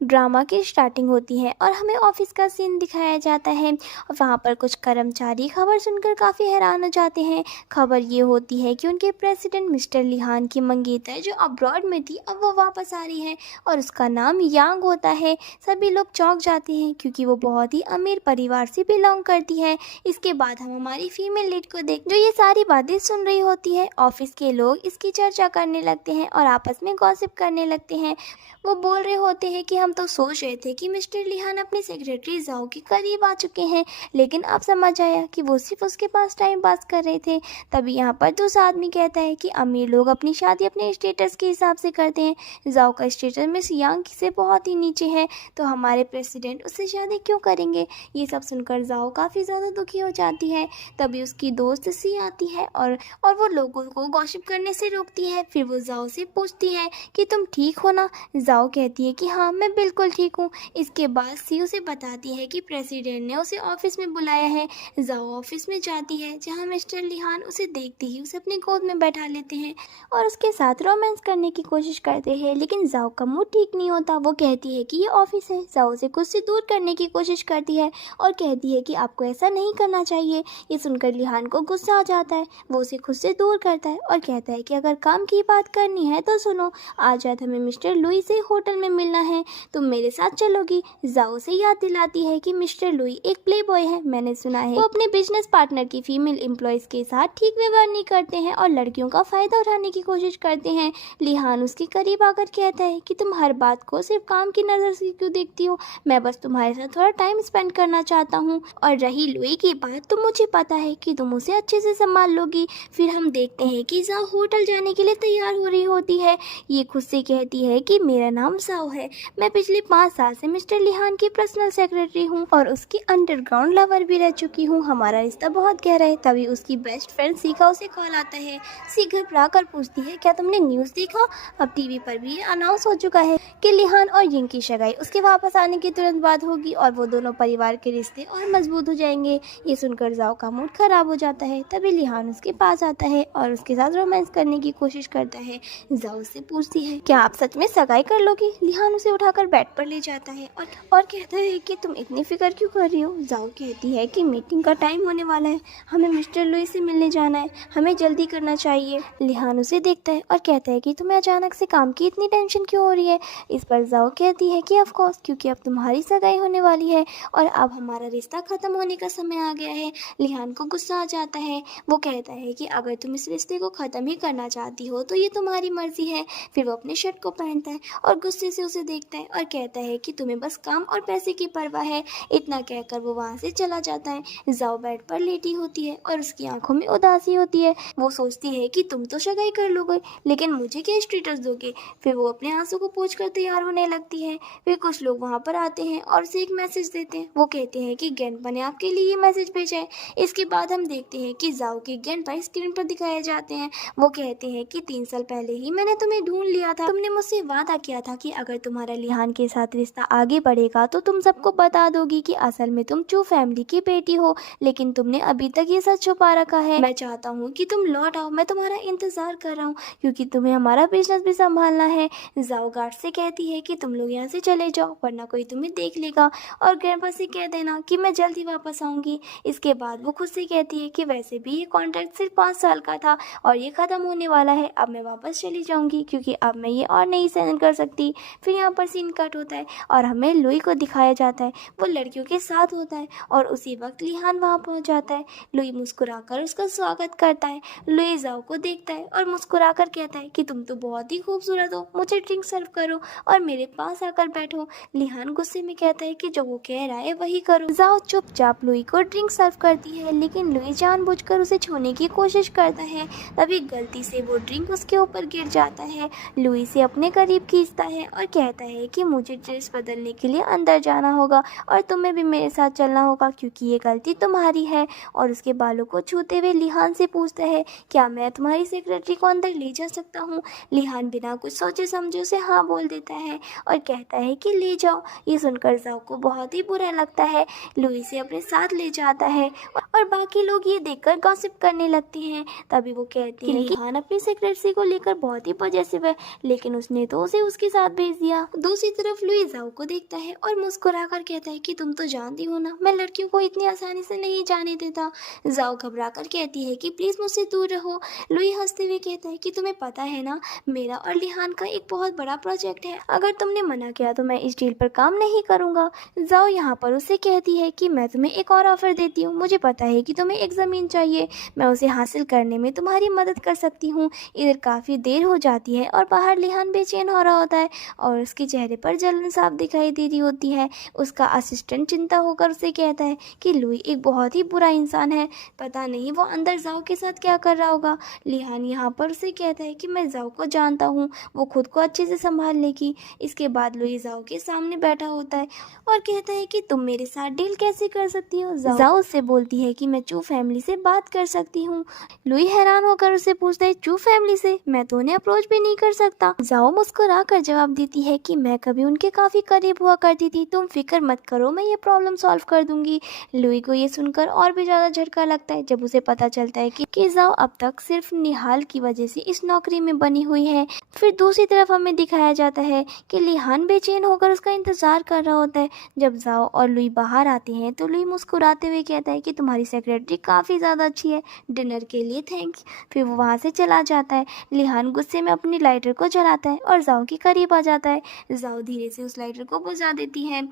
Drama की starting होती है और हमें ऑफिस का सीन दिखाया जाता है और वहाँ पर कुछ कर्मचारी खबर सुनकर काफ़ी हैरान हो जाते हैं। खबर ये होती है कि उनके प्रेसिडेंट मिस्टर लिहान की मंगेतर जो अब्रॉड में थी अब वो वापस आ रही है और उसका नाम यांग होता है। सभी लोग चौंक जाते हैं क्योंकि वो बहुत ही अमीर परिवार से बिलोंग करती है। इसके बाद हम हमारी फीमेल लीड को देख जो ये सारी बातें सुन रही होती है। ऑफिस के लोग इसकी चर्चा करने लगते हैं और आपस में गॉसिप करने लगते हैं। वो बोल रहे होते हैं कि हम तो सोच रहे थे कि मिस्टर लिहान अपनी सेक्रेटरी जाओ के करीब आ चुके हैं, लेकिन अब समझ आया कि वो सिर्फ उसके पास टाइम पास कर रहे थे। तभी यहाँ पर दूसरा आदमी कहता है कि अमीर लोग अपनी शादी अपने स्टेटस के हिसाब से करते हैं। जाओ का स्टेटस मिस यांग से बहुत ही नीचे है, तो हमारे प्रेसिडेंट उससे शादी क्यों करेंगे। ये सब सुनकर जाओ काफ़ी ज़्यादा दुखी हो जाती है। तभी उसकी दोस्त सी आती है और वो लोगों को गॉसिप करने से रोकती है। फिर वो जाओ से पूछती है कि तुम ठीक हो ना। जाओ कहती है कि हाँ मैं बिल्कुल ठीक हूँ। इसके बाद सी उसे बताती है कि प्रेसिडेंट ने उसे ऑफिस में बुलाया है। जाओ ऑफिस में जाती है जहाँ मिस्टर लिहान उसे देखते ही उसे अपनी गोद में बैठा लेते हैं और उसके साथ रोमांस करने की कोशिश करते हैं, लेकिन जाओ का मूड ठीक नहीं होता। वो कहती है कि ये ऑफिस है। जाओ उसे खुद से दूर करने की कोशिश करती है और कहती है कि आपको ऐसा नहीं करना चाहिए। ये सुनकर लिहान को गुस्सा आ जाता है। वो उसे खुद से दूर करता है और कहता है कि अगर काम की बात करनी है तो सुनो, आज रात हमें मिस्टर लुई से होटल में मिलना है, तुम मेरे साथ चलोगी। जाओ से याद दिलाती है कि मिस्टर लुई एक प्ले बॉय है। मैंने सुना है वो अपने बिजनेस पार्टनर की फीमेल एम्प्लॉयज के साथ ठीक व्यवहार नहीं करते हैं और लड़कियों का फायदा उठाने की कोशिश करते हैं। लिहान उसके करीब आकर कहता है कि तुम हर बात को सिर्फ काम की नज़र से क्यों देखती हो, मैं बस तुम्हारे साथ थोड़ा टाइम स्पेंड करना चाहता हूँ। और रही लुई की बात, तो मुझे पता है कि तुम उसे अच्छे से संभाल लोगी। फिर हम देखते हैं कि जाओ होटल जाने के लिए तैयार हो रही होती है। ये खुद से कहती है कि मेरा नाम जाओ है, मैं पिछले 5 साल से मिस्टर लिहान की पर्सनल सेक्रेटरी हूँ और उसकी अंडरग्राउंड लवर भी रह चुकी हूँ। हमारा रिश्ता बहुत गहरा है। तभी उसकी बेस्ट फ्रेंड सीखा उसे कॉल आता है। सी घबरा कर पूछती है क्या तुमने न्यूज़ देखा, अब टीवी पर भी अनाउंस हो चुका है कि लिहान और यिंग की सगाई उसके वापस आने के तुरंत बाद होगी और वो दोनों परिवार के रिश्ते और मजबूत हो जाएंगे। ये सुनकर जाओ का मूड खराब हो जाता है। तभी लिहान उसके पास आता है और उसके साथ रोमांस करने की कोशिश करता है। जाओ से पूछती है क्या आप सच में सगाई कर लोगी। लिहान उसे उठाकर बेड पर ले जाता है और कहता है कि तुम इतनी फिक्र क्यों कर रही हो। जाओ कहती है कि मीटिंग का टाइम होने वाला है, हमें मिस्टर लुई से मिलने जाना है, हमें जल्दी करना चाहिए। लिहान उसे देखता है और कहता है कि तुम्हें अचानक से काम की इतनी टेंशन क्यों हो रही है। इस पर जाओ कहती है कि ऑफ कोर्स, क्योंकि अब तुम्हारी सगाई होने वाली है और अब हमारा रिश्ता खत्म होने का समय आ गया है। लिहान को गुस्सा आ जाता है। वो कहता है कि अगर तुम इस रिश्ते को ख़त्म ही करना चाहती हो तो ये तुम्हारी मर्जी है। फिर वो अपने शर्ट को पहनता है और गुस्से से उसे देखता है और कहता है कि तुम्हें बस काम और पैसे की परवाह है। इतना कहकर वो वहाँ से चला जाता है। जाओ बेड पर लेटी होती है और उसकी आंखों में उदासी होती है। वो सोचती है कि तुम तो सगाई कर लोगे, लेकिन मुझे क्या स्टेटस दोगे। फिर वो अपने आंसू को पोंछकर तैयार होने लगती है। फिर कुछ लोग वहाँ पर आते हैं और उसे एक मैसेज देते हैं। वो कहते हैं कि गेंडपा ने आपके लिए ये मैसेज भेजा है। इसके बाद हम देखते हैं कि जाओ के गेंडपा स्क्रीन पर दिखाए जाते हैं। वो कहते हैं कि 3 साल पहले ही मैंने तुम्हें ढूंढ लिया था। तुमने मुझसे वादा किया था कि अगर तुम्हारा लिहान के साथ रिश्ता आगे बढ़ेगा तो तुम सबको बता दोगी कि असल में तुम चू फैमिली की बेटी हो, लेकिन तुमने अभी तक ये सच छुपा रखा है। मैं चाहता हूँ कि तुम लौट आओ, मैं तुम्हारा इंतजार कर रहा हूँ क्योंकि तुम्हें हमारा बिजनेस भी संभालना है। जाओ गार्ड से कहती है कि तुम लोग यहाँ से चले जाओ वरना कोई तुम्हें देख लेगा और ग्रैंडपा से कह देना कि मैं जल्दी वापस आऊँगी। इसके बाद वो खुद से कहती है कि वैसे भी ये कॉन्ट्रैक्ट सिर्फ 5 साल का था और ये ख़त्म होने वाला है। अब मैं वापस चली जाऊँगी क्योंकि अब मैं ये और नहीं सहन कर सकती। फिर यहाँ पर सीन कट होता है और हमें लुई को दिखाया जाता है। वो लड़कियों के साथ होता है और उसी वक्त लिहान वहाँ पहुँच जाता है। लुई मुस्कुराकर उसका स्वागत करता है। लुई जाओ को देखता है और मुस्कुराकर कहता है कि तुम तो बहुत ही खूबसूरत हो, मुझे ड्रिंक सर्व करो और मेरे पास आकर बैठो। लिहान गुस्से में कहता है कि जो वो कह रहा है वही करो। जाओ चुपचाप लुई को ड्रिंक सर्व करती है, लेकिन लुई जानबूझकर उसे छूने की कोशिश करता है। तभी गलती से वो ड्रिंक उसके ऊपर गिर जाता है। लुई से अपने करीब खींचता है और कहता है कि मुझे ड्रेस बदलने के लिए अंदर जाना होगा और तुम्हें भी मेरे साथ चलना होगा क्योंकि ये गलती तुम्हारी है। और उसके बालों को छूते हुए लिहान से पूछता है क्या मैं तुम्हारी सेक्रेटरी को अंदर ले जा सकता हूँ। लिहान बिना कुछ सोचे समझे उसे हाँ बोल देता है और कहता है कि ले जाओ। ये सुनकर जाओ को बहुत ही बुरा लगता है। लुई से अपने साथ ले जाता है और बाकी लोग ये देखकर गॉसिप करने लगते हैं। तभी वो कहती है कि लिहान अपनी सेक्रेटरी को लेकर बहुत ही पॉजिटिव है, लेकिन उसने तो उसे उसके साथ भेज दिया। दूसरी दूसरी तरफ लुई जाओ को देखता है और मुस्कुराकर कहता है कि तुम तो जानती हो ना, मैं लड़कियों को इतनी आसानी से नहीं जाने देता। जाओ घबराकर कहती है कि प्लीज़ मुझसे दूर रहो। लुई हंसते हुए कहता है कि तुम्हें पता है ना, मेरा और लिहान का एक बहुत बड़ा प्रोजेक्ट है, अगर तुमने मना किया तो मैं इस डील पर काम नहीं करूँगा। जाओ यहाँ पर उससे कहती है कि मैं तुम्हें एक और ऑफ़र देती हूँ, मुझे पता है कि तुम्हें एक ज़मीन चाहिए, मैं उसे हासिल करने में तुम्हारी मदद कर सकती हूँ। इधर काफ़ी देर हो जाती है और बाहर लिहान बेचैन हो रहा होता है और उसके चेहरे पर जलन साफ दिखाई दे रही होती है। उसका असिस्टेंट चिंता होकर उसे कहता है कि लुई एक बहुत ही बुरा इंसान है, पता नहीं वो अंदर जाओ के साथ क्या कर रहा होगा। लिहान यहाँ पर उसे कहता है कि मैं जाओ को जानता हूँ, वो खुद को अच्छे से संभाल लेगी। इसके बाद लुई जाओ के सामने बैठा होता है और कहता है कि तुम मेरे साथ डील कैसे कर सकती हो। जाओ उससे बोलती है कि मैं चू फैमिली से बात कर सकती हूँ। लुई हैरान होकर उससे पूछता है, चू फैमिली से? मैं तो उन्हें अप्रोच भी नहीं कर सकता। जाओ मुस्कुरा कर जवाब देती है कि मैं कभी उनके काफ़ी करीब हुआ करती थी, तुम फिक्र मत करो, मैं ये प्रॉब्लम सॉल्व कर दूंगी। लुई को ये सुनकर और भी ज़्यादा झटका लगता है जब उसे पता चलता है कि जाओ अब तक सिर्फ निहाल की वजह से इस नौकरी में बनी हुई है। फिर दूसरी तरफ हमें दिखाया जाता है कि लिहान बेचैन होकर उसका इंतजार कर रहा होता है। जब जाओ और लुई बाहर आते हैं तो लुई मुस्कुराते हुए कहता है कि तुम्हारी सेक्रेटरी काफ़ी ज़्यादा अच्छी है, डिनर के लिए थैंक्स। फिर वो वहाँ से चला जाता है। लिहान गुस्से में अपनी लाइटर को जलाता है और जाओ के करीब आ जाता है। जाओ धीरे से उस लाइटर को बुझा देती है।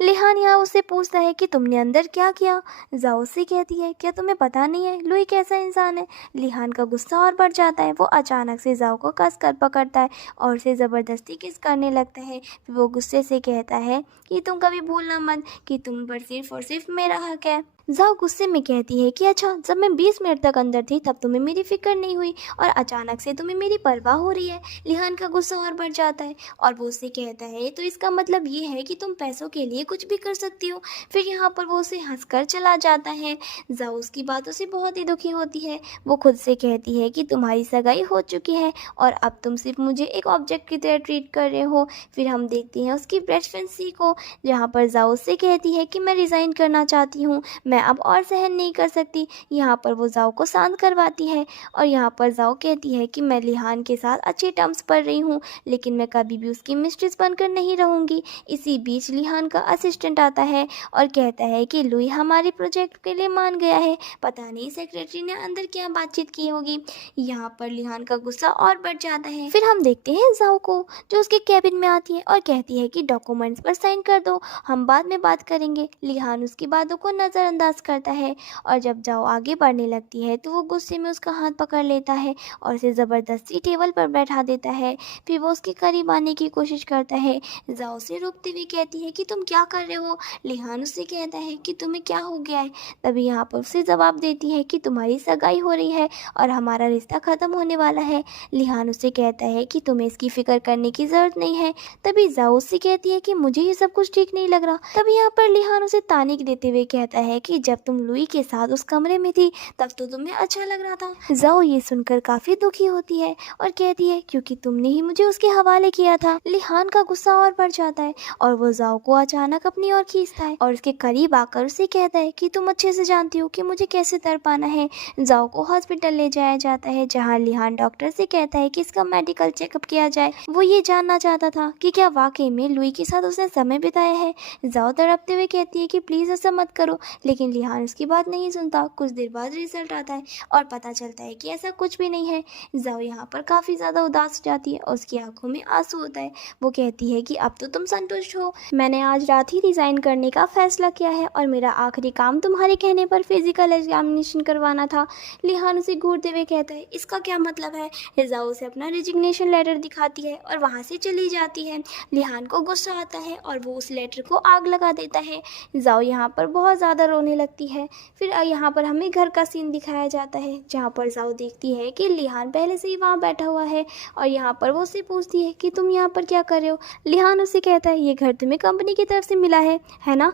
लिहान यहाँ उससे पूछता है कि तुमने अंदर क्या किया। जाओ उससे कहती है, क्या तुम्हें पता नहीं है लुई कैसा इंसान है। लिहान का गुस्सा और बढ़ जाता है, वो अचानक से जाओ को कस कर पकड़ता है और उसे ज़बरदस्ती किस करने लगता है। फिर वो गुस्से से कहता है कि तुम कभी भूलना मत कि तुम पर सिर्फ और सिर्फ मेरा हक है। जाओ गुस्से में कहती है कि अच्छा, जब मैं 20 मिनट तक अंदर थी तब तुम्हें मेरी फिक्र नहीं हुई और अचानक से तुम्हें मेरी परवाह हो रही है। लिहान का गुस्सा और बढ़ जाता है और वो उससे कहता है, तो इसका मतलब ये है कि तुम पैसों के लिए कुछ भी कर सकती हो। फिर यहाँ पर वो उसे हंसकर चला जाता है। जाओ उसकी बातों से बहुत ही दुखी होती है। वो खुद से कहती है कि तुम्हारी सगाई हो चुकी है और अब तुम सिर्फ मुझे एक ऑब्जेक्ट की तरह ट्रीट कर रहे हो। फिर हम देखते हैं उसकी बेस्ट फ्रेंड सी को, जहाँ पर जाओ उससे कहती है कि मैं रिज़ाइन करना चाहती हूँ, मैं अब और सहन नहीं कर सकती। यहाँ पर वो जाओ को शांत करवाती है और यहाँ पर जाओ कहती है कि मैं लिहान के साथ अच्छे टर्म्स पर रही हूँ, लेकिन मैं कभी भी उसकी मिस्ट्रेस बनकर नहीं रहूँगी। इसी बीच लिहान का असिस्टेंट आता है और कहता है कि लुई हमारे प्रोजेक्ट के लिए मान गया है, पता नहीं सेक्रेटरी ने अंदर क्या बातचीत की होगी। यहाँ पर लिहान का गुस्सा और बढ़ जाता है। फिर हम देखते हैं जाओ को, जो उसके कैबिन में आती है और कहती है कि डॉक्यूमेंट्स पर साइन कर दो, हम बाद में बात करेंगे। लिहान उसकी बातों को नज़रअंदाज करता है और जब जाओ आगे बढ़ने लगती है तो वो गुस्से में उसका हाथ पकड़ लेता है और उसे ज़बरदस्ती टेबल पर बैठा देता है। फिर वो उसके करीब आने की कोशिश करता है। जाओ से रोकते हुए कहती है कि तुम क्या कर रहे हो। लिहान उससे कहता है कि तुम्हें क्या हो गया है। तभी यहाँ पर उसे जवाब देती है कि तुम्हारी सगाई हो रही है और हमारा रिश्ता ख़त्म होने वाला है। लिहान उससे कहता है कि तुम्हें इसकी फिक्र करने की ज़रूरत नहीं है। तभी जाओ उससे कहती है कि मुझे ये सब कुछ ठीक नहीं लग रहा। तभी यहाँ पर लिहान उसे ताने देते हुए कहता है कि जब तुम लुई के साथ उस कमरे में थी तब तो तुम्हें अच्छा लग रहा था। जाओ ये सुनकर काफी दुखी होती है और कहती है क्योंकि तुमने ही मुझे उसके हवाले किया था। लिहान का गुस्सा और बढ़ जाता है और वो जाओ को अचानक अपनी ओर खींचता है और उसके करीब आकर उसे कहता है कि तुम अच्छे से जानती हो कि मुझे कैसे तड़पाना है। जाओ को हॉस्पिटल ले जाया जाता है, जहाँ लिहान डॉक्टर से कहता है कि इसका मेडिकल चेकअप किया जाए। वो ये जानना चाहता था कि क्या वाकई में लुई के साथ उसने समय बिताया है। जाओ तड़पते हुए कहती है कि प्लीज ऐसा मत करो, लेकिन लिहान उसकी बात नहीं सुनता। कुछ देर बाद रिजल्ट आता है और पता चलता है कि ऐसा कुछ भी नहीं है। जाओ यहाँ पर काफ़ी ज़्यादा उदास हो जाती है और उसकी आंखों में आंसू होता है। वो कहती है कि अब तो तुम संतुष्ट हो, मैंने आज रात ही रिज़ाइन करने का फैसला किया है और मेरा आखिरी काम तुम्हारे कहने पर फिजिकल एग्जामिनेशन करवाना था। लिहान उसे घूरते हुए कहता है इसका क्या मतलब है। जाओ उसे अपना रेजिग्नेशन लेटर दिखाती है और वहाँ से चली जाती है। लिहान को गुस्सा आता है और वो उस लेटर को आग लगा देता है। जाओ यहाँ पर बहुत ज़्यादा रोने लगती है। फिर यहाँ पर हमें घर का सीन दिखाया जाता है, जहाँ पर जाओ देखती है कि लिहान पहले से ही वहाँ बैठा हुआ है और यहाँ पर वो उससे पूछती है कि तुम यहाँ पर क्या कर रहे हो। लिहान उससे कहता है ये घर तुम्हें कंपनी की तरफ से मिला है ना।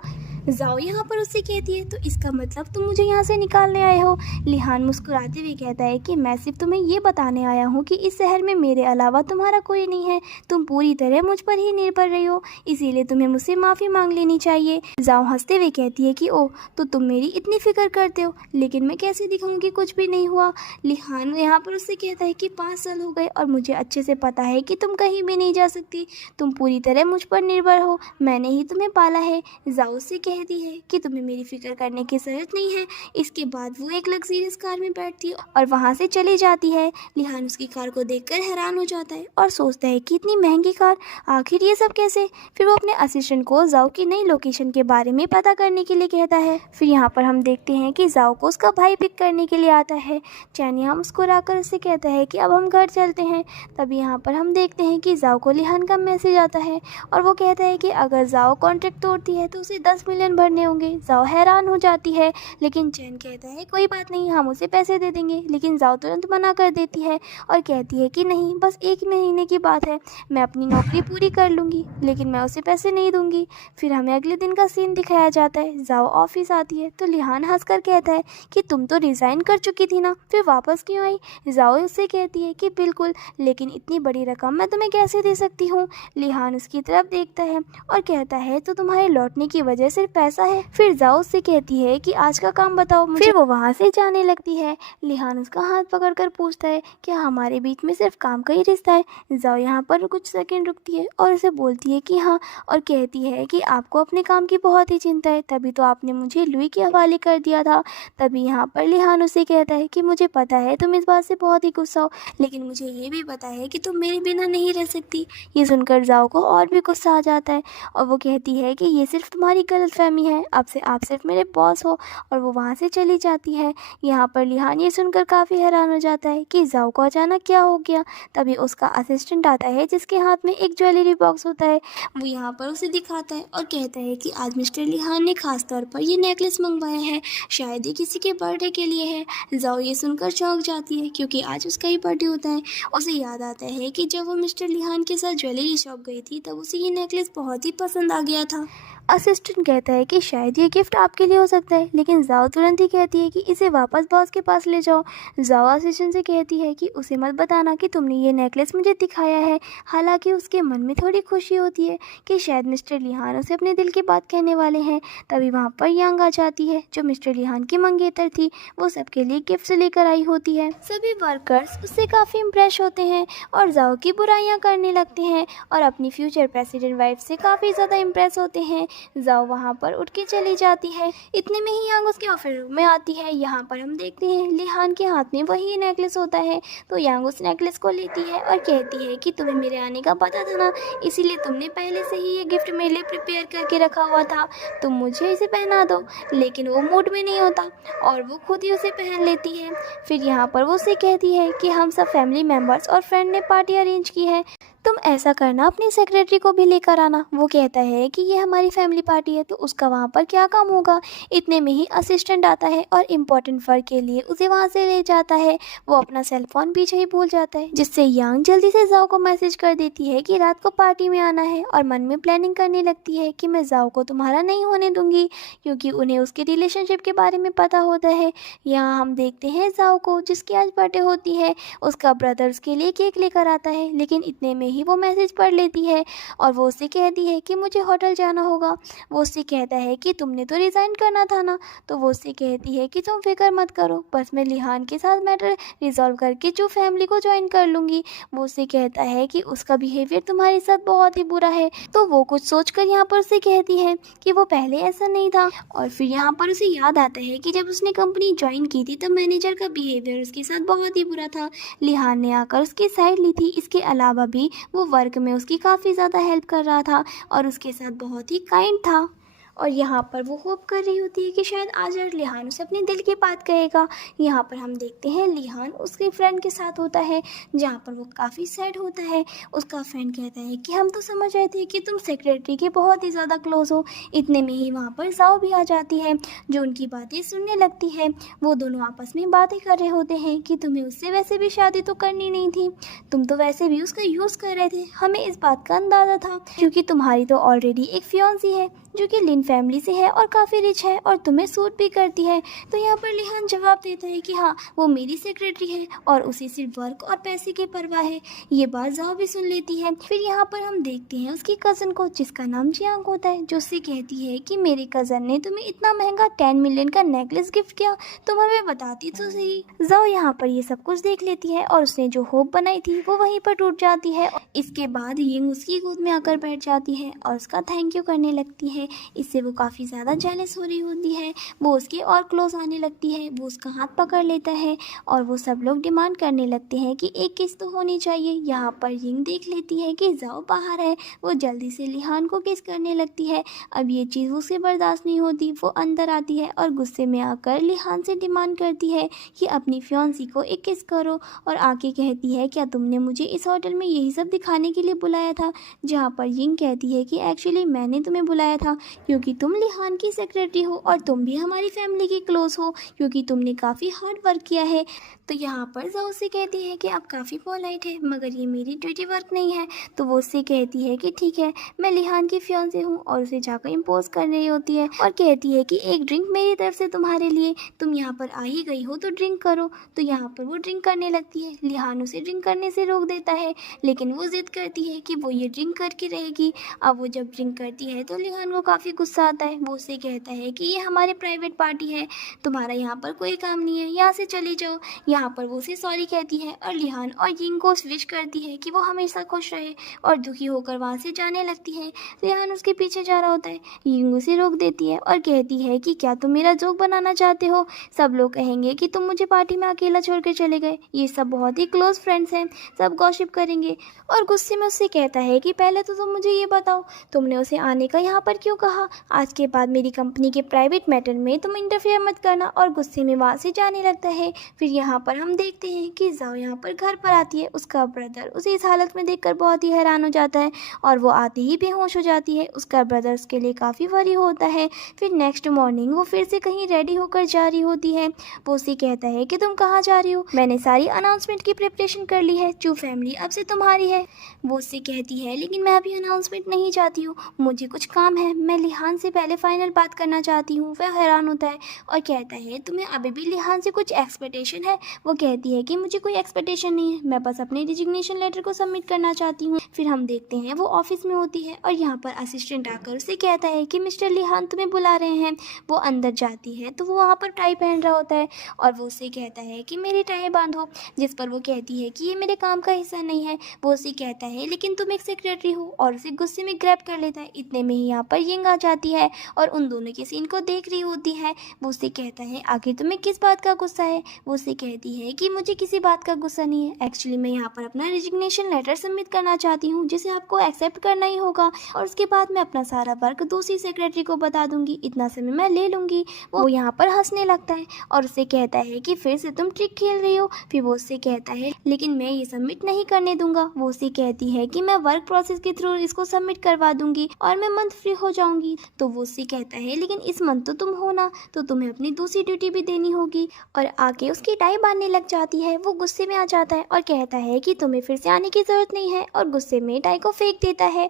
जाओ यहाँ पर उससे कहती है, तो इसका मतलब तुम मुझे यहाँ से निकालने आए हो। लिहान मुस्कुराते हुए कहता है कि मैं सिर्फ तुम्हें ये बताने आया हूँ कि इस शहर में मेरे अलावा तुम्हारा कोई नहीं है। तुम पूरी तरह मुझ पर ही निर्भर रही हो, इसीलिए तुम्हें मुझसे माफ़ी मांग लेनी चाहिए। जाओ हंसते हुए कहती है कि ओह, तो तुम मेरी इतनी फिक्र करते हो, लेकिन मैं कैसे दिखाऊँ कि कुछ भी नहीं हुआ। लिहान यहाँ पर उससे कहता है कि 5 साल हो गए और मुझे अच्छे से पता है कि तुम कहीं भी नहीं जा सकती। तुम पूरी तरह मुझ पर निर्भर हो, मैंने ही तुम्हें पाला है। जाओ उससे कहती है कि तुम्हें मेरी फिक्र करने की ज़रूरत नहीं है। इसके बाद वो एक लग्जरियस कार में बैठती है और वहाँ से चली जाती है। लिहान उसकी कार को देखकर हैरान हो जाता है और सोचता है कि इतनी महंगी कार, आखिर ये सब कैसे। फिर वो अपने असिस्टेंट को जाओ की नई लोकेशन के बारे में पता करने के लिए कहता है। फिर यहाँ पर हम देखते हैं कि जाओ को उसका भाई पिक करने के लिए आता है। चैन यहाँ मुस्कुराकर उससे कहता है कि अब हम घर चलते हैं। तभी यहाँ पर हम देखते हैं कि जाओ को लिहान का मैसेज आता है और वो कहता है कि अगर जाओ कॉन्ट्रैक्ट तोड़ती है तो उसे 10 मिलियन भरने होंगे। जाओ हैरान हो जाती है, लेकिन चैन कहता है कोई बात नहीं, हम उसे पैसे दे देंगे। लेकिन जाओ तुरंत मना कर देती है और कहती है कि नहीं, बस 1 महीने की बात है, मैं अपनी नौकरी पूरी कर लूँगी, लेकिन मैं उसे पैसे नहीं दूँगी। फिर हमें अगले दिन का सीन दिखाया जाता है। जाओ ऑफिस आती है तो लिहान हंसकर कहता है कि तुम तो रिज़ाइन कर चुकी थी ना, फिर वापस क्यों आई। जाओ उससे कहती है कि बिल्कुल, लेकिन इतनी बड़ी रकम मैं तुम्हें कैसे दे सकती हूँ। लिहान उसकी तरफ देखता है और कहता है तो तुम्हारे लौटने की वजह सिर्फ पैसा है। फिर जाओ उससे कहती है कि आज का काम बताओ मुझे। फिर वो वहाँ से जाने लगती है। लिहान उसका हाथ पकड़कर पूछता है क्या हमारे बीच में सिर्फ काम का ही रिश्ता है। जाओ यहाँ पर कुछ सेकंड रुकती है और उसे बोलती है कि हाँ, और कहती है कि आपको अपने काम की बहुत ही चिंता है, तभी तो आपने मुझे लुई के हवाले कर दिया था। तभी यहाँ पर लिहान उसे कहता है कि मुझे पता है तुम इस बात से बहुत ही गुस्सा हो, लेकिन मुझे ये भी पता है कि तुम मेरे बिना नहीं रह सकती। ये सुनकर जाओ को और भी गुस्सा आ जाता है और वो कहती है कि ये सिर्फ तुम्हारी गलतफहमी है, अब से आप सिर्फ मेरे बॉस हो, और वो वहाँ से चली जाती है। यहाँ पर लिहान ये सुनकर काफ़ी हैरान हो जाता है कि जाओ को अचानक क्या हो गया। तभी उसका असिस्टेंट आता है जिसके हाथ में एक ज्वेलरी बॉक्स होता है। वो यहाँ पर उसे दिखाता है और कहता है कि आज मिस्टर लिहान ने खास तौर पर ये नेकलेस मंगवाया है, शायद ये किसी के बर्थडे के लिए है। जाओ ये सुनकर चौंक जाती है क्योंकि आज उसका ही बर्थडे होता है। उसे याद आता है कि जब वो मिस्टर लिहान के साथ ज्वेलरी शॉप गई थी तब उसे ये नेकलेस बहुत ही पसंद आ गया था। असिस्टेंट कहता है कि शायद ये गिफ्ट आपके लिए हो सकता है, लेकिन जाओ तुरंत ही कहती है कि इसे वापस बॉस के पास ले जाओ। जाओ असिस्टेंट से कहती है कि उसे मत बताना कि तुमने ये नेकलेस मुझे दिखाया है। हालांकि उसके मन में थोड़ी खुशी होती है कि शायद मिस्टर लिहान उसे अपने दिल की बात कहने वाले हैं। तभी वहाँ पर यांग आ जाती है जो मिस्टर लिहान की मंगेतर थी। वो सबके लिए गिफ्ट लेकर आई होती है। सभी वर्कर्स उससे काफ़ी इम्प्रेस होते हैं और जाओ की बुराइयाँ करने लगते हैं और अपनी फ्यूचर प्रेसिडेंट वाइफ से काफ़ी ज़्यादा इम्प्रेस होते हैं। जाओ वहाँ पर उठ के चली जाती है। इतने में ही यांग उसके ऑफिस रूम में आती है। यहाँ पर हम देखते हैं लिहान के हाथ में वही नेकलेस होता है, तो यांग उस नेकलेस को लेती है और कहती है कि तुम्हें मेरे आने का पता था ना, इसीलिए तुमने पहले से ही ये गिफ्ट मेरे लिए प्रिपेयर करके रखा हुआ था, तुम मुझे इसे पहना दो। लेकिन वो मूड में नहीं होता और वो खुद ही उसे पहन लेती है। फिर यहाँ पर वो उसे कहती है कि हम सब फैमिली मेम्बर्स और फ्रेंड ने पार्टी अरेंज की है, तुम ऐसा करना अपनी सेक्रेटरी को भी लेकर आना। वो कहता है कि ये हमारी फैमिली पार्टी है तो उसका वहाँ पर क्या काम होगा। इतने में ही असिस्टेंट आता है और इम्पोर्टेंट वर्क के लिए उसे वहाँ से ले जाता है। वो अपना सेल फोन पीछे ही भूल जाता है, जिससे यांग जल्दी से जाओ को मैसेज कर देती है कि रात को पार्टी में आना है और मन में प्लानिंग करने लगती है कि मैं जाओ को तुम्हारा नहीं होने दूंगी, क्योंकि उन्हें उसके रिलेशनशिप के बारे में पता होता है। यहाँ हम देखते हैं जाओ को जिसकी आज बर्थडे होती है, उसका ब्रदर उसके लिए केक लेकर आता है, लेकिन इतने में ही वो मैसेज पढ़ लेती है और वो उससे कहती है कि मुझे होटल जाना होगा। वो उससे कहता है कि तुमने तो रिज़ाइन करना था ना। तो वो उससे कहती है कि तुम फिक्र मत करो, बस मैं लिहान के साथ मैटर रिजॉल्व करके जो फैमिली को ज्वाइन कर लूँगी। वो उससे कहता है कि उसका बिहेवियर तुम्हारे साथ बहुत ही बुरा है। तो वो कुछ सोचकर यहाँ पर उससे कहती है कि वो पहले ऐसा नहीं था। और फिर यहाँ पर उसे याद आता है कि जब उसने कंपनी ज्वाइन की थी तब मैनेजर का बिहेवियर उसके साथ बहुत ही बुरा था। लिहान ने आकर उसकी साइड ली थी। इसके अलावा भी वो वर्क में उसकी काफ़ी ज़्यादा हेल्प कर रहा था और उसके साथ बहुत ही काइंड था। और यहाँ पर वो होप कर रही होती है कि शायद आज लिहान उसे अपने दिल की बात कहेगा। यहाँ पर हम देखते हैं लिहान उसके फ्रेंड के साथ होता है, जहाँ पर वो काफ़ी सैड होता है। उसका फ्रेंड कहता है कि हम तो समझ रहे थे कि तुम सेक्रेटरी के बहुत ही ज़्यादा क्लोज हो। इतने में ही वहाँ पर जाओ भी आ जाती है जो उनकी बातें सुनने लगती है। वो दोनों आपस में बातें कर रहे होते हैं कि तुम्हें उससे वैसे भी शादी तो करनी नहीं थी, तुम तो वैसे भी उसका यूज़ कर रहे थे। हमें इस बात का अंदाज़ा था क्योंकि तुम्हारी तो ऑलरेडी एक फियांसी है जो कि लिन फैमिली से है और काफ़ी रिच है और तुम्हें सूट भी करती है। तो यहाँ पर लिहान जवाब देता है कि हाँ, वो मेरी सेक्रेटरी है और उसे सिर्फ वर्क और पैसे की परवाह है। ये बात जाओ भी सुन लेती है। फिर यहाँ पर हम देखते हैं उसकी कज़न को, जिसका नाम जियांग होता है, जो उससे कहती है कि मेरे कज़न ने तुम्हें इतना महंगा 10 मिलियन का नेकलेस गिफ्ट किया, तुम हमें बताती तो सही। जाओ यहाँ पर ये सब कुछ देख लेती है और उसने जो होप बनाई थी वो वहीं पर टूट जाती है। इसके बाद यिंग उसकी गोद में आकर बैठ जाती है और उसका थैंक यू करने लगती है। इससे वो काफ़ी ज़्यादा जेलस हो रही होती है। वो उसके और क्लोज आने लगती है, वो उसका हाथ पकड़ लेता है और वो सब लोग डिमांड करने लगते हैं कि एक किस तो होनी चाहिए। यहाँ पर यिंग देख लेती है कि जाओ बाहर है, वो जल्दी से लिहान को किस करने लगती है। अब ये चीज़ उसे बर्दाश्त नहीं होती, वो अंदर आती है और गुस्से में आकर लिहान से डिमांड करती है कि अपनी फियांसी को एक किस करो और आके कहती है क्या तुमने मुझे इस होटल में यही सब दिखाने के लिए बुलाया था। जहाँ पर यिंग कहती है कि एक्चुअली मैंने तुम्हें बुलाया था क्योंकि तुम लिहान की सेक्रेटरी हो और तुम भी हमारी फैमिली के क्लोज हो क्योंकि तुमने काफ़ी हार्ड वर्क किया है। तो यहाँ पर जाओ उससे कहती है कि आप काफ़ी पोलाइट है मगर ये मेरी ड्यूटी वर्क नहीं है। तो वो उससे कहती है कि ठीक है, मैं लिहान की फियांसे हूँ और उसे जाकर इम्पोज कर रही होती है और कहती है कि एक ड्रिंक मेरी तरफ से तुम्हारे लिए, तुम यहाँ पर आ ही गई हो तो ड्रिंक करो। तो यहाँ पर वो ड्रिंक करने लगती है। लिहान उसे ड्रिंक करने से रोक देता है लेकिन वो जिद करती है कि वो ये ड्रिंक करके रहेगी। अब वो जब ड्रिंक करती है तो लिहान को काफ़ी गुस्सा आता है। वो उससे कहता है कि ये हमारे प्राइवेट पार्टी है, तुम्हारा यहाँ पर कोई काम नहीं है, यहाँ से चले जाओ। यहाँ पर वो उसे सॉरी कहती है और लिहान और यिंग को विश करती है कि वो हमेशा खुश रहे और दुखी होकर वहाँ से जाने लगती है। लिहान उसके पीछे जा रहा होता है। यिंग उसे रोक देती है और कहती है कि क्या तुम मेरा जोक बनाना चाहते हो, सब लोग कहेंगे कि तुम मुझे पार्टी में अकेला छोड़ कर चले गए, ये सब बहुत ही क्लोज फ्रेंड्स हैं, सब गॉसिप करेंगे। और गुस्से में उससे कहता है कि पहले तो तुम मुझे ये बताओ तुमने उसे आने का यहाँ पर क्यों कहा, आज के बाद मेरी कंपनी के प्राइवेट मैटर में तुम इंटरफेयर मत करना। और गुस्से में वहाँ से जाने लगता है। फिर यहाँ पर हम देखते हैं कि जाओ यहाँ पर घर पर आती है। उसका ब्रदर उसे इस हालत में देखकर बहुत ही हैरान हो जाता है और वो आते ही बेहोश हो जाती है। उसका ब्रदर उसके लिए काफ़ी वरी होता है। फिर नेक्स्ट मॉर्निंग वो फिर से कहीं रेडी होकर जा रही होती है। वो उसे कहता है कि तुम कहाँ जा रही हो, मैंने सारी अनाउंसमेंट की प्रिपरेशन कर ली है, चू फैमिली अब से तुम्हारी है। वो उससे कहती है लेकिन मैं अभी अनाउंसमेंट नहीं चाहती हूँ, मुझे कुछ काम है, मैं लिहान से पहले फाइनल बात करना चाहती हूँ। वह हैरान होता है और कहता है तुम्हें अभी भी लिहान से कुछ एक्सपेक्टेशन है। वो कहती है कि मुझे कोई एक्सपेक्टेशन नहीं है, मैं बस अपने रिजिग्नेशन लेटर को सबमिट करना चाहती हूँ। फिर हम देखते हैं वो ऑफिस में होती है और यहाँ पर असिस्टेंट आकर उसे कहता है कि मिस्टर लिहान तुम्हें बुला रहे हैं। वो अंदर जाती है तो वो वहाँ पर टाई पहन रहा होता है और वो उसे कहता है कि मेरी टाई बांधो, जिस पर वो कहती है कि ये मेरे काम का हिस्सा नहीं है। वो उसे कहता है लेकिन तुम एक सेक्रेटरी हो और उसे गुस्से में ग्रैब कर लेता है। इतने में ही यहाँ पर यिंग आ जाती है और उन दोनों के सीन को देख रही होती है। वो उससे कहता है आखिर तुम्हें किस बात का गुस्सा है। वो उससे कहती है कि मुझे किसी बात का गुस्सा नहीं है, एक्चुअली मैं यहाँ पर अपना रिजिग्नेशन लेटर सबमिट करना चाहती हूँ जिसे आपको एक्सेप्ट करना ही होगा और उसके बाद मैं अपना सारा वर्क दूसरी सेक्रेटरी को बता दूंगी, इतना समय मैं ले लूँगी। वो यहाँ पर हंसने लगता है और उससे कहता है कि फिर से तुम ट्रिक खेल रही हो। फिर वो उससे कहता है लेकिन मैं ये सबमिट नहीं करने दूंगा। वो उससे कहती है कि मैं वर्क प्रोसेस के थ्रू इसको सबमिट करवा दूंगी और मैं मंथ फ्री हो जाऊंगी। तो वो उससे कहता है लेकिन इस मंथ तो तुम हो ना, तो तुम्हें अपनी दूसरी ड्यूटी भी देनी होगी। और आके उसकी टाई बांधने लग जाती है। वो गुस्से में आ जाता है और कहता है कि तुम्हें फिर से आने की जरूरत नहीं है और गुस्से में टाई को फेंक देता है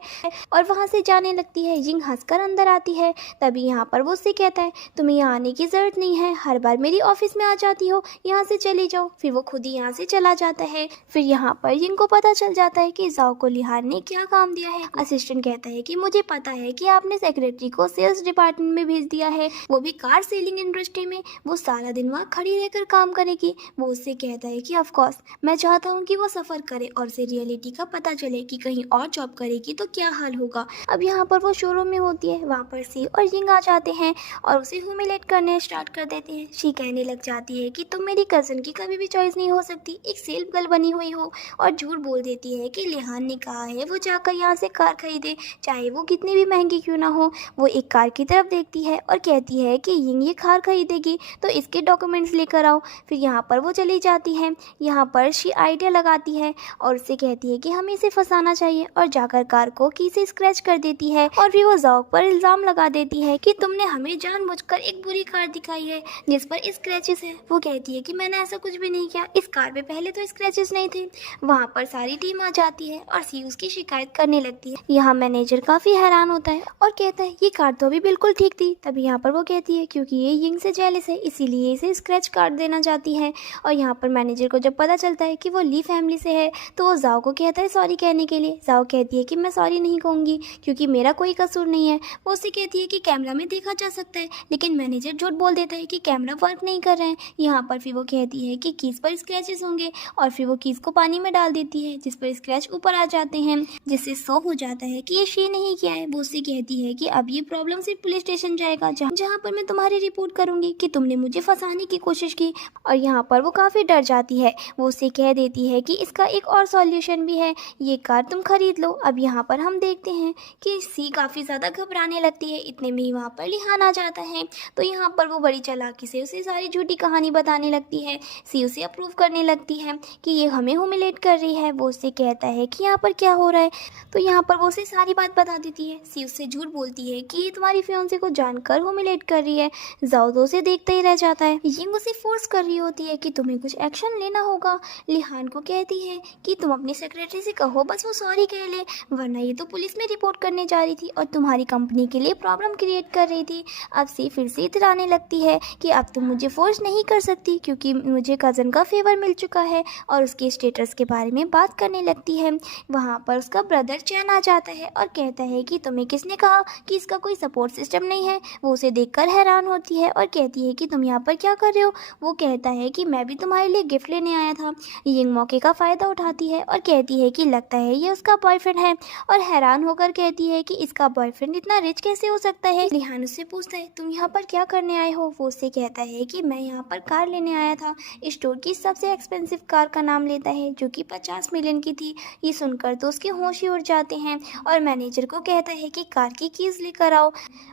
और वहाँ से जाने लगती है। यिंग हंसकर अंदर आती है। तभी यहाँ पर वो उससे कहता है तुम्हें यहाँ आने की जरूरत नहीं है, हर बार मेरी ऑफिस में आ जाती हो, यहाँ से चली जाओ। फिर वो खुद ही यहाँ से चला जाता है। फिर यहाँ पर यिंग को पता चल जाता है कि जाओ को लिहान ने क्या काम दिया है। असिस्टेंट कहता है कि मुझे पता है कि आपने सेक्रेटरी को सेल्स डिपार्टमेंट में भेज दिया है, वो भी कार सेलिंग इंडस्ट्री में, वो सारा दिन वहाँ खड़ी रहकर काम करेगी। वो उससे कहता है कि ऑफ कोर्स मैं चाहता हूँ कि वो सफ़र करे और उसे रियलिटी का पता चले कि कहीं और जॉब करेगी तो क्या हाल होगा। अब यहाँ पर वो शोरूम में होती है, वहाँ पर सी और यिंग आ जाते हैं और उसे ह्यूमिलेट करने स्टार्ट कर देते हैं। शी कहने लग जाती है कि तुम मेरी कज़न की कभी भी चॉइस नहीं हो सकती, एक सेल्फ गर्ल बनी हुई हो, और झूठ बोल देती है कि लिहान ने कहा है वो जाकर यहाँ से कार खरीदे, चाहे वो कितनी भी महंगी क्यों ना हो। वो एक कार की तरफ देखती है और कहती है कि यिंग ये कार खरीदेगी तो इसके डॉक्यूमेंट्स लेकर आओ। फिर यहाँ पर वो चली जाती है। यहाँ पर शी आइडिया लगाती है और उससे कहती है कि हमें इसे फंसाना चाहिए और जाकर कार को की से स्क्रैच कर देती है। और फिर वो जाओ पर इल्ज़ाम लगा देती है कि तुमने हमें जानबूझकर एक बुरी कार दिखाई है जिस पर स्क्रैचेस है। वो कहती है कि मैंने ऐसा कुछ भी नहीं किया, इस कार पे पहले तो स्क्रैचेस नहीं थे। वहाँ पर सारी टीम आ जाती है और सी उसकी शिकायत करने लगती है। यहाँ मैनेजर काफ़ी हैरान होता है और और कहता है ये कार तो अभी बिल्कुल ठीक थी। तभी यहाँ पर वो कहती है क्योंकि ये यिंग से जेलस है इसीलिए इसे स्क्रैच कार्ड देना चाहती है। और यहाँ पर मैनेजर को जब पता चलता है कि वो ली फैमिली से है तो वो जाओ को कहता है सॉरी कहने के लिए। जाओ कहती है कि मैं सॉरी नहीं कहूँगी क्योंकि मेरा कोई कसूर नहीं है। वो उससे कहती है कि कैमरा में देखा जा सकता है, लेकिन मैनेजर झूठ बोल देता है कि कैमरा वर्क नहीं कर रहे हैं। यहाँ पर फिर वो कहती है कि कीज पर स्क्रैचेस होंगे और फिर वो कीज को पानी में डाल देती है जिस पर स्क्रैच ऊपर आ जाते हैं, जिससे शो हो जाता है कि ये शी नहीं किया है। वो उससे कहती है कि अब ये प्रॉब्लम सिर्फ पुलिस स्टेशन जाएगा जहाँ पर मैं तुम्हारी रिपोर्ट करूंगी कि तुमने मुझे फंसाने की कोशिश की। और यहाँ पर वो काफ़ी डर जाती है। वो उससे कह देती है कि इसका एक और सॉल्यूशन भी है, ये कार तुम खरीद लो। अब यहाँ पर हम देखते हैं कि सी काफ़ी ज़्यादा घबराने लगती है। इतने में ही वहाँ पर लिहान आ जाता है तो यहाँ पर वो बड़ी चालाकी से उसे सारी झूठी कहानी बताने लगती है। सी उसे अप्रूव करने लगती है कि ये हमें ह्यूमिलेट कर रही है। वो उससे कहता है कि यहाँ पर क्या हो रहा है, तो यहाँ पर वो उसे सारी बात बता देती है। सी उससे झूठ बोलती है कि ये तुम्हारी फियांसे को जानकर ह्यूमिलेट कर रही है। जाओ तो उसे देखते ही रह जाता है। यिंग उसे फोर्स कर रही होती है कि तुम्हें कुछ एक्शन लेना होगा। लिहान को कहती है कि तुम अपनी सेक्रेटरी से कहो बस वो सॉरी कह ले, वरना ये तो पुलिस में रिपोर्ट करने जा रही थी और तुम्हारी कंपनी के लिए प्रॉब्लम क्रिएट कर रही थी। अब सी फिर से इतराने लगती है कि अब तुम मुझे फोर्स नहीं कर सकती क्योंकि मुझे कज़न का फेवर मिल चुका है और उसके स्टेटस के बारे में बात करने लगती है। वहाँ पर उसका ब्रदर चैन आ जाता है और कहता है कि तुम्हें किसने कहा कि इसका कोई सपोर्ट सिस्टम नहीं है। वो उसे देखकर हैरान होती है और कहती है कि तुम यहाँ पर क्या कर रहे हो। वो कहता है कि मैं भी तुम्हारे लिए गिफ्ट लेने आया था। यिंग मौके का फ़ायदा उठाती है और कहती है कि लगता है ये उसका बॉयफ्रेंड है और हैरान होकर कहती है कि इसका बॉयफ्रेंड इतना रिच कैसे हो सकता है। लिहान उससे पूछता है तुम यहाँ पर क्या करने आए हो। वो उससे कहता है कि मैं यहाँ पर कार लेने आया था। स्टोर की सबसे एक्सपेंसिव कार का नाम लेता है जो कि 50 मिलियन की थी। ये सुनकर तो उसके होश ही उड़ जाते हैं और मैनेजर को कहता है कि कार की कीज़ लेकर आओ।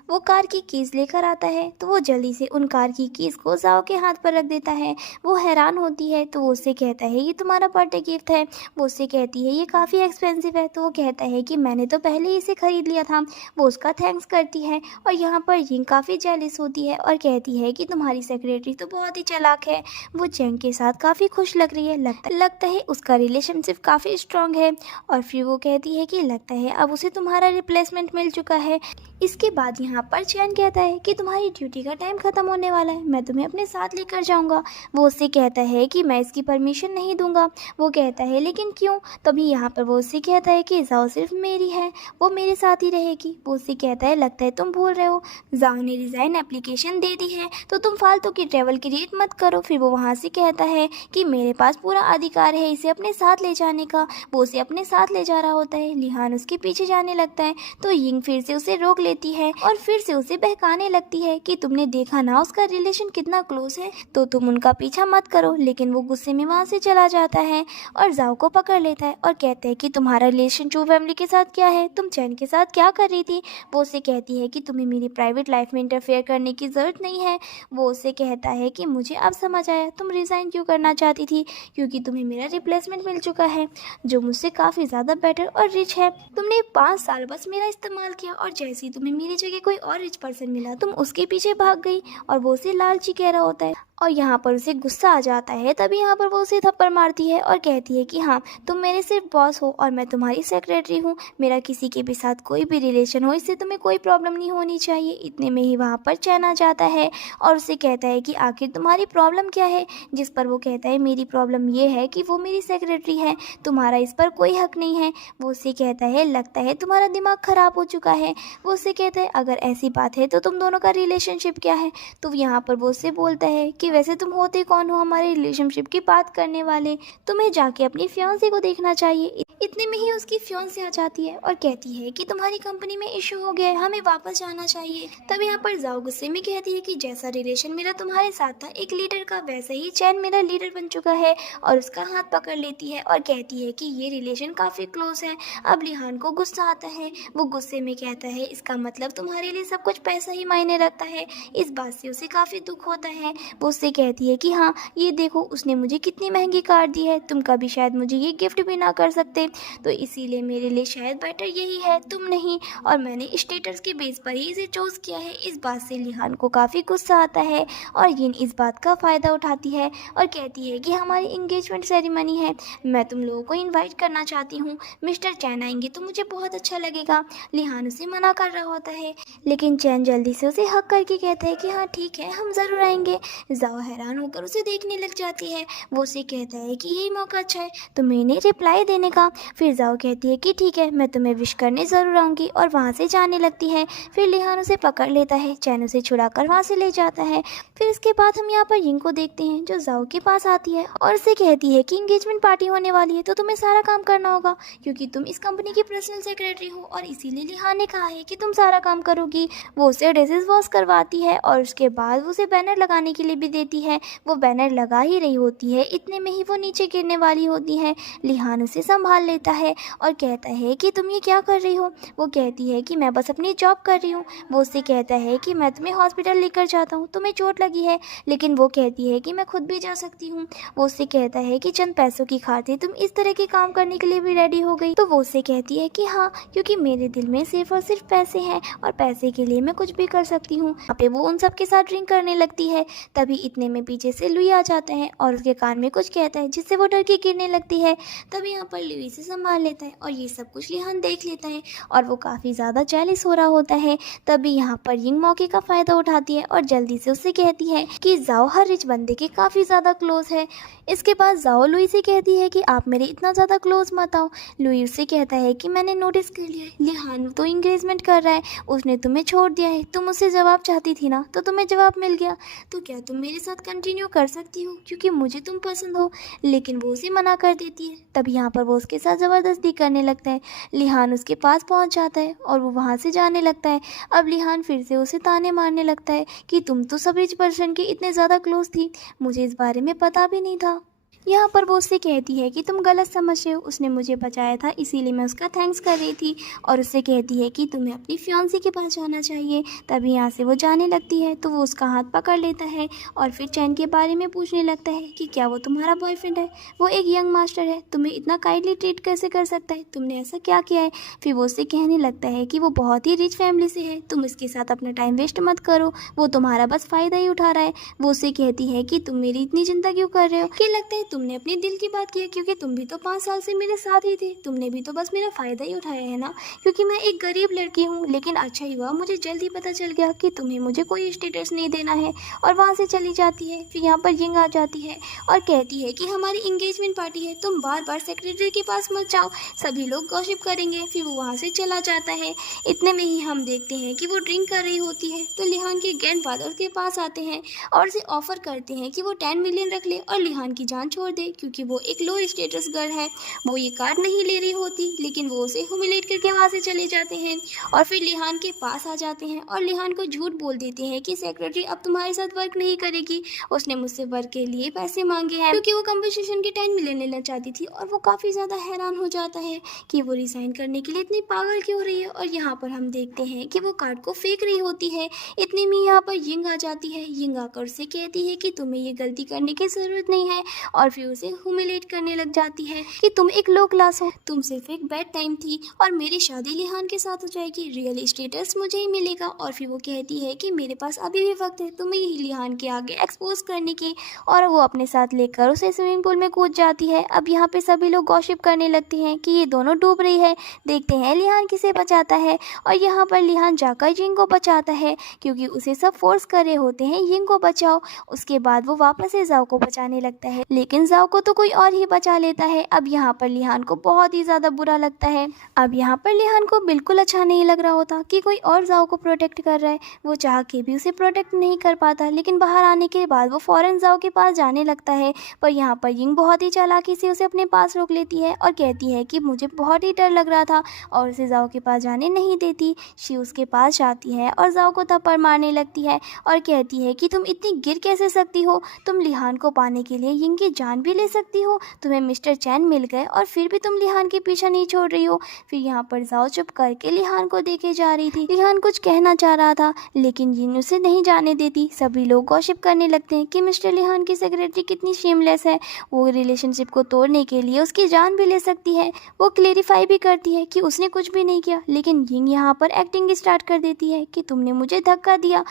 वो कार की कीज़ लेकर आता है तो वो जल्दी से उन कार की कीज़ को जाओ के हाथ पर रख देता है। वो हैरान होती है तो वो उससे कहता है ये तुम्हारा बर्थडे गिफ्ट है। वो उससे कहती है ये काफ़ी एक्सपेंसिव है। तो वो कहता है कि मैंने तो पहले ही इसे खरीद लिया था। वो उसका थैंक्स करती है और यहाँ पर यिंग काफ़ी जेलस होती है और कहती है कि तुम्हारी सेक्रेटरी तो बहुत ही चालाक है। वो चैंग के साथ काफ़ी खुश लग रही है, लगता है उसका रिलेशनशिप काफ़ी स्ट्रांग है। और फिर वो कहती है कि लगता है अब उसे तुम्हारा रिप्लेसमेंट मिल चुका है। इसके बाद यहाँ पर चैन कहता है कि तुम्हारी ड्यूटी का टाइम ख़त्म होने वाला है, मैं तुम्हें अपने साथ लेकर जाऊँगा। वो उससे कहता है कि मैं इसकी परमिशन नहीं दूंगा। वो कहता है लेकिन क्यों। तभी यहाँ पर वो उससे कहता है कि जाओ सिर्फ मेरी है, वो मेरे साथ ही रहेगी। वो उससे कहता है लगता है तुम भूल रहे हो, जाओ ने रिज़ाइन एप्लीकेशन दे दी है तो तुम फालतू की ट्रैवल क्रिएट मत करो। फिर वो वहाँ से कहता है कि मेरे पास पूरा अधिकार है इसे अपने साथ ले जाने का। वो उसे अपने साथ ले जा रहा होता है। लिहान उसके पीछे जाने लगता है तो यिंग फिर से उसे रोक लेती है और फिर से उसे बहकाने लगती है कि तुमने देखा ना उसका रिलेशन कितना क्लोज है, तो तुम उनका पीछा मत करो। लेकिन वो गुस्से में वहाँ से चला जाता है और जाओ को पकड़ लेता है और कहता है कि तुम्हारा रिलेशन चू फैमिली के साथ क्या है, तुम चैन के साथ क्या कर रही थी। वो उसे कहती है कि तुम्हें मेरी प्राइवेट लाइफ में इंटरफेयर करने की ज़रूरत नहीं है। वो उससे कहता है कि मुझे अब समझ आया तुम रिज़ाइन क्यों करना चाहती थी, क्योंकि तुम्हें मेरा रिप्लेसमेंट मिल चुका है जो मुझसे काफ़ी ज़्यादा बेटर और रिच है। तुमने 5 साल बस मेरा इस्तेमाल किया और जैसे ही तुम्हें मेरी जगह कोई और रिच पर्सन मिला तुम उसके पीछे भाग गई। और वो उसे लालची कह रहा होता है और यहाँ पर उसे गुस्सा आ जाता है। तभी यहाँ पर वो उसे थप्पड़ मारती है और कहती है कि हाँ तुम मेरे सिर्फ बॉस हो और मैं तुम्हारी सेक्रेटरी हूँ, मेरा किसी के भी साथ कोई भी रिलेशन हो इससे तुम्हें कोई प्रॉब्लम नहीं होनी चाहिए। इतने में ही वहाँ पर चैन आ जाता है और उसे कहता है कि आखिर तुम्हारी प्रॉब्लम क्या है। जिस पर वो कहता है मेरी प्रॉब्लम ये है कि वो मेरी सेक्रेटरी है, तुम्हारा इस पर कोई हक नहीं है। वो उससे कहता है लगता है तुम्हारा दिमाग ख़राब हो चुका है। वो उससे कहता है अगर ऐसी बात है तो तुम दोनों का रिलेशनशिप क्या है। तो यहाँ पर वो उससे बोलता है कि वैसे तुम होते कौन हो हमारे रिलेशनशिप की बात करने वाले, तुम्हें जाके अपनी फियांसे को देखना चाहिए। इतने में ही उसकी फियांसे आ जाती है और कहती है कि तुम्हारी कंपनी में इशू हो गया है, हमें वापस जाना चाहिए। तब यहाँ पर जाओ गुस्से में कहती है कि जैसा रिलेशन मेरा तुम्हारे साथ था एक लीडर का, वैसे ही चैन मेरा लीडर बन चुका है। और उसका हाथ पकड़ लेती है और कहती है कि ये रिलेशन काफ़ी क्लोज है। अब लिहान को गुस्सा आता है। वो गुस्से में कहता है इसका मतलब तुम्हारे लिए सब कुछ पैसा ही मायने रखता है। इस बात से उसे काफ़ी दुख होता है। वो उससे कहती है कि हाँ ये देखो उसने मुझे कितनी महंगी कार दी है, तुम कभी शायद मुझे ये गिफ्ट भी ना कर सकते। से, तो इसीलिए मेरे लिए शायद बेटर यही है, तुम नहीं, और मैंने स्टेटस के बेस पर ही इसे चूज़ किया है। इस बात से लिहान को काफ़ी गुस्सा आता है और यिन इस बात का फ़ायदा उठाती है और कहती है कि हमारी इंगेजमेंट सेरेमनी है, मैं तुम लोगों को इनवाइट करना चाहती हूँ, मिस्टर चैन आएंगे तो मुझे बहुत अच्छा लगेगा। लिहान उसे मना कर रहा होता है, लेकिन चैन जल्दी से उसे हक करके कहता है कि हाँ ठीक है, हम ज़रूर आएंगे। जाओ हैरान होकर उसे देखने लग जाती है। वो उसे कहता है कि यही मौका अच्छा है तुम्हें इन्हें रिप्लाई देने का। फिर जाओ कहती है कि ठीक है, मैं तुम्हें विश करने ज़रूर आऊँगी, और वहाँ से जाने लगती है। फिर लिहान उसे पकड़ लेता है, चैन उसे छुड़ा कर वहाँ से ले जाता है। फिर इसके बाद हम यहाँ पर यिंग को देखते हैं, जो जाओ के पास आती है और उसे कहती है कि इंगेजमेंट पार्टी होने वाली है तो तुम्हें सारा काम करना होगा, क्योंकि तुम इस कंपनी की पर्सनल सेक्रेटरी हो और इसीलिए लिहान ने कहा है कि तुम सारा काम करोगी। वो उसे ड्रेसेस वॉश करवाती है और उसके बाद वो उसे बैनर लगाने के लिए भी देती है। वो बैनर लगा ही रही होती है, इतने में ही वो नीचे गिरने वाली होती है। लिहान उसे संभाल लेता है और कहता है कि तुम ये क्या कर रही हो। वो कहती है कि मैं बस अपनी जॉब कर रही हूँ। वो उससे कहता है कि मैं तुम्हें हॉस्पिटल लेकर जाता हूँ, तुम्हें चोट लगी है, लेकिन वो कहती है कि मैं खुद भी जा सकती हूँ। वो उससे कहता है कि चंद पैसों की खातिर तुम इस तरह के काम करने के लिए भी रेडी हो गई। तो वो उससे कहती है कि हाँ, क्योंकि मेरे दिल में सिर्फ और सिर्फ पैसे हैं और पैसे के लिए मैं कुछ भी कर सकती हूँ। यहाँ पे वो उन सब के साथ ड्रिंक करने लगती है। तभी इतने में पीछे से लुई आ जाता है और उसके कान में कुछ कहता है, जिससे वो डर के गिरने लगती है। तभी यहाँ पर लुई से संभाल लेता है और ये सब कुछ लिहान देख लेता है और वो काफ़ी ज़्यादा जेलिस हो रहा होता है। तभी यहाँ पर यिंग मौके का फ़ायदा उठाती है और जल्दी से उससे कहती है कि जाओ हर रिच बंदे के काफ़ी ज़्यादा क्लोज है। इसके बाद जाओ लुई से कहती है कि आप मेरे इतना ज़्यादा क्लोज मत आओ। लुई उससे कहता है कि मैंने नोटिस कर लिया है, लिहान तो इंगेजमेंट कर रहा है, उसने तुम्हें छोड़ दिया है, तुम उससे जवाब चाहती थी ना, तो तुम्हें जवाब मिल गया, तो क्या तुम मेरे साथ कंटिन्यू कर सकती हो, क्योंकि मुझे तुम पसंद हो। लेकिन वो उसे मना कर देती है। तब यहाँ पर वो उसके साथ ज़बरदस्ती करने लगता है। लिहान उसके पास पहुँच जाता है और वो वहाँ से जाने लगता है। अब लिहान फिर से उसे ताने मारने लगता है कि तुम तो सब रिच पर्सन के इतने ज़्यादा क्लोज थी, मुझे इस बारे में पता भी नहीं था। यहाँ पर वो उससे कहती है कि तुम गलत समझ रहे हो, उसने मुझे बचाया था इसीलिए मैं उसका थैंक्स कर रही थी, और उससे कहती है कि तुम्हें अपनी फियांसी के पास जाना चाहिए। तभी यहाँ से वो जाने लगती है तो वो उसका हाथ पकड़ लेता है और फिर चैन के बारे में पूछने लगता है कि क्या वो तुम्हारा बॉयफ्रेंड है, वो एक यंग मास्टर है, तुम्हें इतना काइंडली ट्रीट कैसे कर सकता है, तुमने ऐसा क्या किया है। फिर वो उससे कहने लगता है कि वो बहुत ही रिच फैमिली से है, तुम इसके साथ अपना टाइम वेस्ट मत करो, वो तुम्हारा बस फ़ायदा ही उठा रहा है। वो उससे कहती है कि तुम मेरी इतनी चिंता क्यों कर रहे हो, कि लगता है तुमने अपने दिल की बात की है, क्योंकि तुम भी तो 5 साल से मेरे साथ ही थे, तुमने भी तो बस मेरा फ़ायदा ही उठाया है ना, क्योंकि मैं एक गरीब लड़की हूँ। लेकिन अच्छा ही हुआ मुझे जल्दी पता चल गया कि तुम्हें मुझे कोई स्टेटस नहीं देना है, और वहाँ से चली जाती है। फिर यहाँ पर यिंग आ जाती है और कहती है कि हमारी इंगेजमेंट पार्टी है, तुम बार बार सेक्रेटरी के पास मत जाओ, सभी लोग गॉसिप करेंगे। फिर वो वहाँ से चला जाता है। इतने में ही हम देखते हैं कि वो ड्रिंक कर रही होती है, तो लिहान के ग्रैंडफादर के पास आते हैं और उसे ऑफर करते हैं कि वो 10 मिलियन रख ले और लिहान की जान छोड़ दे, क्योंकि वो एक लो स्टेटस गर्ल है। वो ये कार्ड नहीं ले रही होती, लेकिन वो उसे ह्यूमिलेट करके वहाँ से चले जाते हैं और फिर लिहान के पास आ जाते हैं और लिहान को झूठ बोल देते हैं कि सेक्रेटरी अब तुम्हारे साथ वर्क नहीं करेगी, उसने मुझसे वर्क के लिए पैसे मांगे हैं, क्योंकि वो कंपनसेशन के 10 मिलियन लेना चाहती थी। और वो काफ़ी ज़्यादा हैरान हो जाता है कि वो रिसाइन करने के लिए इतनी पागल क्यों रही है। और यहाँ पर हम देखते हैं कि वो कार्ड को फेंक रही होती है। इतने में यहाँ पर यिंग आ जाती है। यिंग आकर उससे कहती है कि तुम्हें ये गलती करने की ज़रूरत नहीं है, और फिर उसे ह्यूमिलेट करने लग जाती है कि तुम एक लो क्लास हो, तुम सिर्फ एक बैड टाइम थी, और मेरी शादी लिहान के साथ हो जाएगी, रियल स्टेटस मुझे ही मिलेगा। और फिर वो कहती है कि मेरे पास अभी भी वक्त है तुम्हें लिहान के आगे एक्सपोज करने की, और वो अपने साथ लेकर उसे स्विमिंग पूल में कूद जाती है। अब यहाँ पे सभी लोग गॉसिप करने लगते हैं कि ये दोनों डूब रही है। देखते हैं लिहान किसे बचाता है, और यहाँ पर लिहान जाकर यिंग को बचाता है, क्योंकि उसे सब फोर्स कर रहे होते हैं यिंग को बचाओ। उसके बाद वो वापस से जाओ को बचाने लगता है, लेकिन जाओ को तो कोई और ही बचा लेता है। अब यहाँ पर लिहान को बहुत ही ज़्यादा बुरा लगता है। अब यहाँ पर लिहान को बिल्कुल अच्छा नहीं लग रहा होता कि कोई और जाओ को प्रोटेक्ट कर रहा है। वो चाह के भी उसे प्रोटेक्ट नहीं कर पाता, लेकिन बाहर आने के बाद वो फौरन जाओ के पास जाने लगता है। पर यहाँ पर यिंग बहुत ही चालाकी से उसे अपने पास रोक लेती है और कहती है कि मुझे बहुत ही डर लग रहा था, और उसे जाओ के पास जाने नहीं देती। शी उसके पास जाती है और जाओ को थप्पड़ मारने लगती है और कहती है कि तुम इतनी गिर कैसे सकती हो, तुम लिहान को पाने के लिए यिंग की जान जान भी ले सकती हो। तुम्हें मिस्टर चैन मिल गए और फिर भी तुम लिहान के पीछा नहीं छोड़ रही हो। फिर यहाँ पर जाओ चुप करके लिहान को देखे जा रही थी। लिहान कुछ कहना चाह रहा था लेकिन जिन उसे नहीं जाने देती। सभी लोग गॉसिप करने लगते हैं कि मिस्टर लिहान की सेक्रेटरी कितनी शेमलेस है, वो रिलेशनशिप को तोड़ने के लिए उसकी जान भी ले सकती है। वो क्लेरिफाई भी करती है कि उसने कुछ भी नहीं किया, लेकिन यिंग यहाँ पर एक्टिंग स्टार्ट कर देती है कि तुमने मुझे धक्का दिया।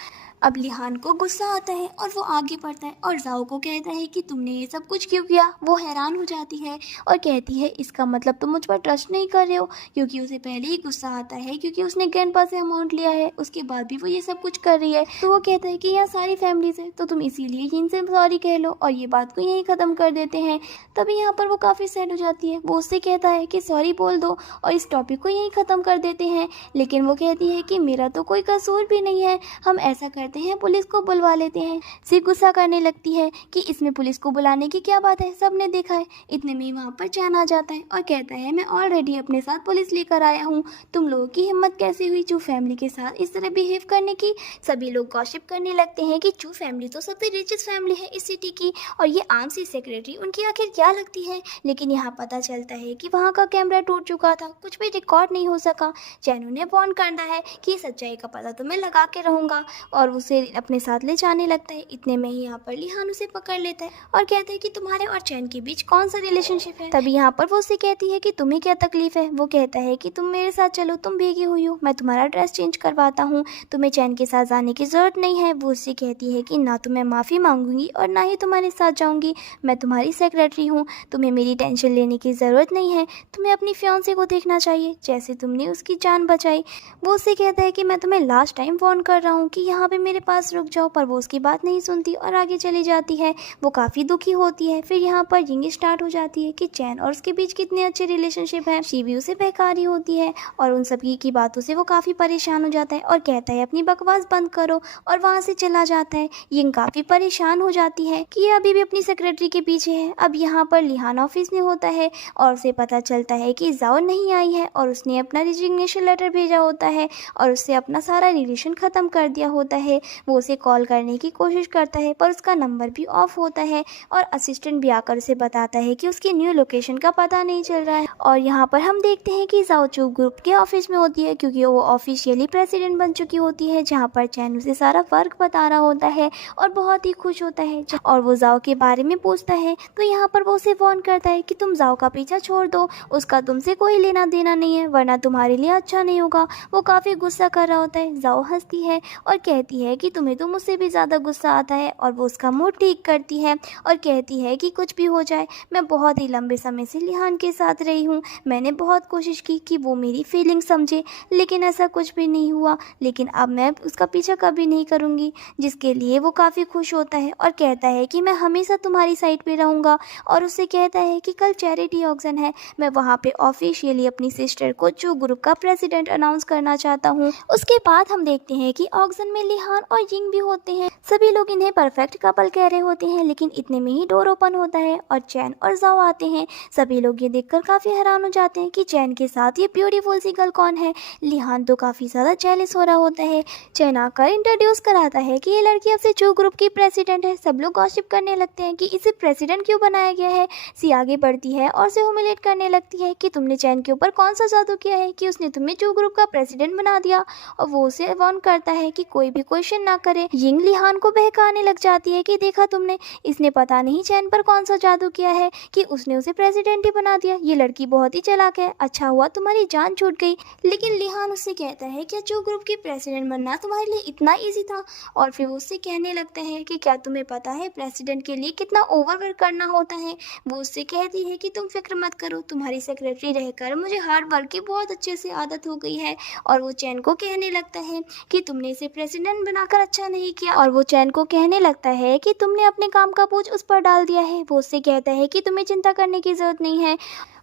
अब लिहान को गुस्सा आता है और वो आगे बढ़ता है और जाओ को कहता है कि तुमने ये सब कुछ क्यों किया। वो हैरान हो जाती है और कहती है इसका मतलब तुम मुझ पर ट्रस्ट नहीं कर रहे हो, क्योंकि उसे पहले ही गुस्सा आता है क्योंकि उसने ग्रैंडपा से अमाउंट लिया है, उसके बाद भी वो ये सब कुछ कर रही है। तो वो कहता है कि यहाँ सारी फैमिलीज है तो तुम इसीलिए इनसे सॉरी कह लो और ये बात को यहीं ख़त्म कर देते हैं। तभी यहाँ पर वो काफ़ी सैड हो जाती है। वो उससे कहता है कि सॉरी बोल दो और इस टॉपिक को यहीं ख़त्म कर देते हैं, लेकिन वो कहती है कि मेरा तो कोई कसूर भी नहीं है, हम ऐसा करते हैं पुलिस को बुलवा लेते हैं। सिर्फ गुस्सा करने लगती है कि इसमें पुलिस को बुलाने की क्या बात है, सबने देखा है। इतने में वहाँ पर चैन आ जाता है और कहता है मैं ऑलरेडी अपने साथ पुलिस लेकर आया हूँ, तुम लोगों की हिम्मत कैसे हुई चू फैमिली के साथ इस तरह बिहेव करने की। सभी लोग गॉसिप करने लगते हैं कि चू फैमिली तो सबसे रिचेस्ट फैमिली है इस सिटी की और ये आम सी सेक्रेटरी उनकी आखिर क्या लगती है। लेकिन यहाँ पता चलता है कि वहाँ का कैमरा टूट चुका था, कुछ भी रिकॉर्ड नहीं हो सका। चैन उन्हें वार्न करता है कि सच्चाई का पता तो मैं लगा के रहूँगा और उसे अपने साथ ले जाने लगता है। इतने में ही यहाँ पर लिहान उसे पकड़ लेता है और कहता है कि तुम्हारे और चैन के बीच कौन सा रिलेशनशिप है। तभी यहाँ पर वो उससे कहती है कि तुम्हें क्या तकलीफ है। वो कहता है कि तुम मेरे साथ चलो, तुम भीगी हुई हो, मैं तुम्हारा ड्रेस चेंज करवाता हूँ, तुम्हें चैन के साथ जाने की जरूरत नहीं है। वो उससे कहती है कि ना तो मैं माफ़ी मांगूंगी और ना ही तुम्हारे साथ जाऊंगी, मैं तुम्हारी सेक्रेटरी हूँ, तुम्हें मेरी टेंशन लेने की ज़रूरत नहीं है। तुम्हें अपनी फियांसे को देखना चाहिए जैसे तुमने उसकी जान बचाई। वो उससे कहता है कि मैं तुम्हें लास्ट टाइम वार्न कर रहा हूँ कि यहाँ पे मेरे पास रुक जाओ, पर वो उसकी बात नहीं सुनती और आगे चली जाती है। वो काफ़ी दुखी होती है। फिर यहाँ पर यिंग स्टार्ट हो जाती है कि चैन और उसके बीच कितने अच्छे रिलेशनशिप है। शी भी उसे बहका रही होती है और उन सभी की बातों से वो काफ़ी परेशान हो जाता है और कहता है अपनी बकवास बंद करो और वहाँ से चला जाता है। यिंग काफ़ी परेशान हो जाती है कि ये अभी भी अपनी सेक्रेटरी के पीछे है। अब यहाँ पर लिहान ऑफिस में होता है और उसे पता चलता है कि जाओ नहीं आई है और उसने अपना रिजिग्नेशन लेटर भेजा होता है और उससे अपना सारा रिलेशन ख़त्म कर दिया होता है। वो उसे कॉल करने की कोशिश करता है पर उसका नंबर भी ऑफ होता है और असिस्टेंट भी आकर उसे बताता है कि उसकी न्यू लोकेशन का पता नहीं चल रहा है। और यहाँ पर हम देखते हैं कि जाओ चू ग्रुप के ऑफिस में होती है क्योंकि वो ऑफिशियली प्रेसिडेंट बन चुकी होती है, जहाँ पर चैन उसे सारा वर्क बता रहा होता है और बहुत ही खुश होता है और वो जाओ के बारे में पूछता है। तो यहाँ पर वो उसे वार्न करता है कि तुम जाओ का पीछा छोड़ दो, उसका तुमसे कोई लेना देना नहीं है वरना तुम्हारे लिए अच्छा नहीं होगा। वो काफ़ी गुस्सा कर रहा होता है। जाओ हंसती है और कहती है कि तुम्हें तो मुझसे भी ज़्यादा गुस्सा आता है और वो उसका मूड ठीक करती है और कहती है कि कुछ भी हो जाए मैं बहुत ही लंबे समय से लिहान के साथ रही हूँ, मैंने बहुत कोशिश की कि वो मेरी फीलिंग समझे लेकिन ऐसा कुछ भी नहीं हुआ, लेकिन अब मैं उसका पीछा कभी नहीं करूँगी। जिसके लिए वो काफ़ी खुश होता है और कहता है कि मैं हमेशा तुम्हारी साइड पे रहूँगा और उससे कहता है कि कल चैरिटी ऑक्शन है, मैं वहाँ पे ऑफिशियली अपनी सिस्टर को चू ग्रुप का प्रेसिडेंट अनाउंस करना चाहता हूँ। उसके बाद हम देखते हैं कि ऑक्शन में लिहान और यिंग भी होते हैं। सभी लोग इन्हें परफेक्ट कपल कह रहे होते हैं, लेकिन इतने में ही डोर ओपन होता है और चैन और जाओ आते हैं। सभी लोग ये देखकर काफ़ी हैरान हो जाते हैं कि चैन के साथ ये ब्यूटीफुल सी गर्ल कौन है। लिहान तो काफ़ी ज़्यादा जेलस हो रहा होता है। चैन आकर इंट्रोड्यूस कराता है कि ये लड़की अब से चू ग्रुप की प्रेसिडेंट है। सब लोग गॉसिप करने लगते हैं कि इसे प्रेसिडेंट क्यों बनाया गया है। सी आगे बढ़ती है और उसे ह्यूमिलेट करने लगती है कि तुमने चैन के ऊपर कौन सा जादू किया है कि उसने तुम्हें चू ग्रुप का प्रेसिडेंट बना दिया। और वो उसे वार्न करता है कि कोई भी क्वेश्चन ना करे। यिंग लिहान को बहकाने लग जाती है कि देखा तुमने, इसने पता नहीं चैन पर कौन सा जादू किया है कि उसने उसे प्रेसिडेंट ही बना दिया। ये लड़की बहुत ही चालाक है, अच्छा हुआ तुम्हारी जान छूट गई। लेकिन लिहान उससे कहता है क्या चू ग्रुप की प्रेसिडेंट बनना तुम्हारे लिए इतना ईजी था। और फिर वो उससे कहने लगता है कि क्या तुम्हें पता है प्रेसिडेंट के लिए कितना ओवरवर्क करना होता है। वो उससे कहती है कि तुम फिक्र मत करो, तुम्हारी सेक्रेटरी रहकर मुझे हार्ड वर्क की बहुत अच्छे से आदत हो गई है। और वो चैन को कहने लगता है कि तुमने इसे प्रेसिडेंट बनाकर अच्छा नहीं किया। और वो चैन को कहने लगता है कि तुमने अपने काम का बोझ उस पर डाल दिया है। वो उससे कहता है कि तुम्हें चिंता करने की जरूरत नहीं है।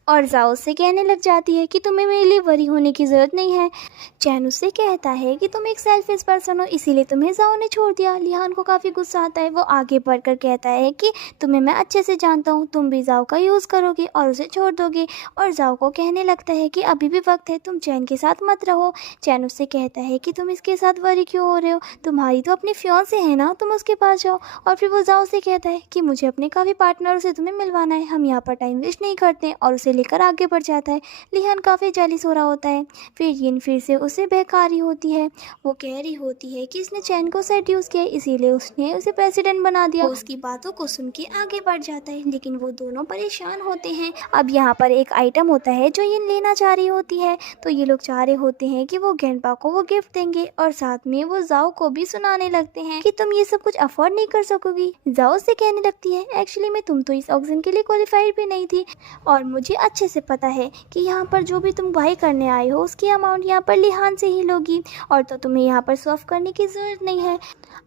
और जाओ उससे कहने लग जाती है कि तुम्हें मेरे लिए वरी होने की ज़रूरत नहीं है। चैन उससे कहता है कि तुम एक सेल्फिश पर्सन हो, इसीलिए तुम्हें जाओ ने छोड़ दिया। लिहान को काफ़ी गुस्सा आता है। वो आगे बढ़कर कहता है कि तुम्हें मैं अच्छे से जानता हूँ, तुम भी जाओ का यूज़ करोगे और उसे छोड़ दोगे। और जाओ को कहने लगता है कि अभी भी वक्त है, तुम चैन के साथ मत रहो। चैन उससे कहता है कि तुम इसके साथ वरी क्यों हो रहे हो, तुम्हारी तो अपनी फियांसे है ना, तुम उसके पास जाओ। और फिर वो जाओ से कहता है कि मुझे अपने काफ़ी पार्टनरों से तुम्हें मिलवाना है, हम यहाँ पर टाइम वेस्ट नहीं करते हैं, और उसे लेकर आगे बढ़ जाता है। लिहान काफ़ी जेलिस हो रहा होता है। फिर यिन फिर से उसे बहका रही होती है। वो कह रही होती है कि इसने चैन को सेड्यूस किया, इसीलिए उसने उसे प्रेसिडेंट बना दिया। वो उसकी बातों को सुन के आगे बढ़ जाता है, लेकिन वो दोनों परेशान होते हैं। अब यहाँ पर एक आइटम होता है जो यिन लेना चाह रही होती है, तो ये लोग चाह रहे होते हैं कि वो गेंडपा को वो गिफ्ट देंगे, और साथ में वो जाओ को भी सुनाने लगते हैं कि तुम ये सब कुछ अफोर्ड नहीं कर सकोगी। जाओ से कहने लगती है एक्चुअली में तुम तो इस ऑक्शन के लिए क्वालिफाइड भी नहीं थी, और मुझे अच्छे से पता है कि यहाँ पर जो भी तुम बाई करने आए हो उसकी अमाउंट यहाँ पर लिहान से ही लोगी, और तो तुम्हें यहाँ पर सॉल्व करने की ज़रूरत नहीं है।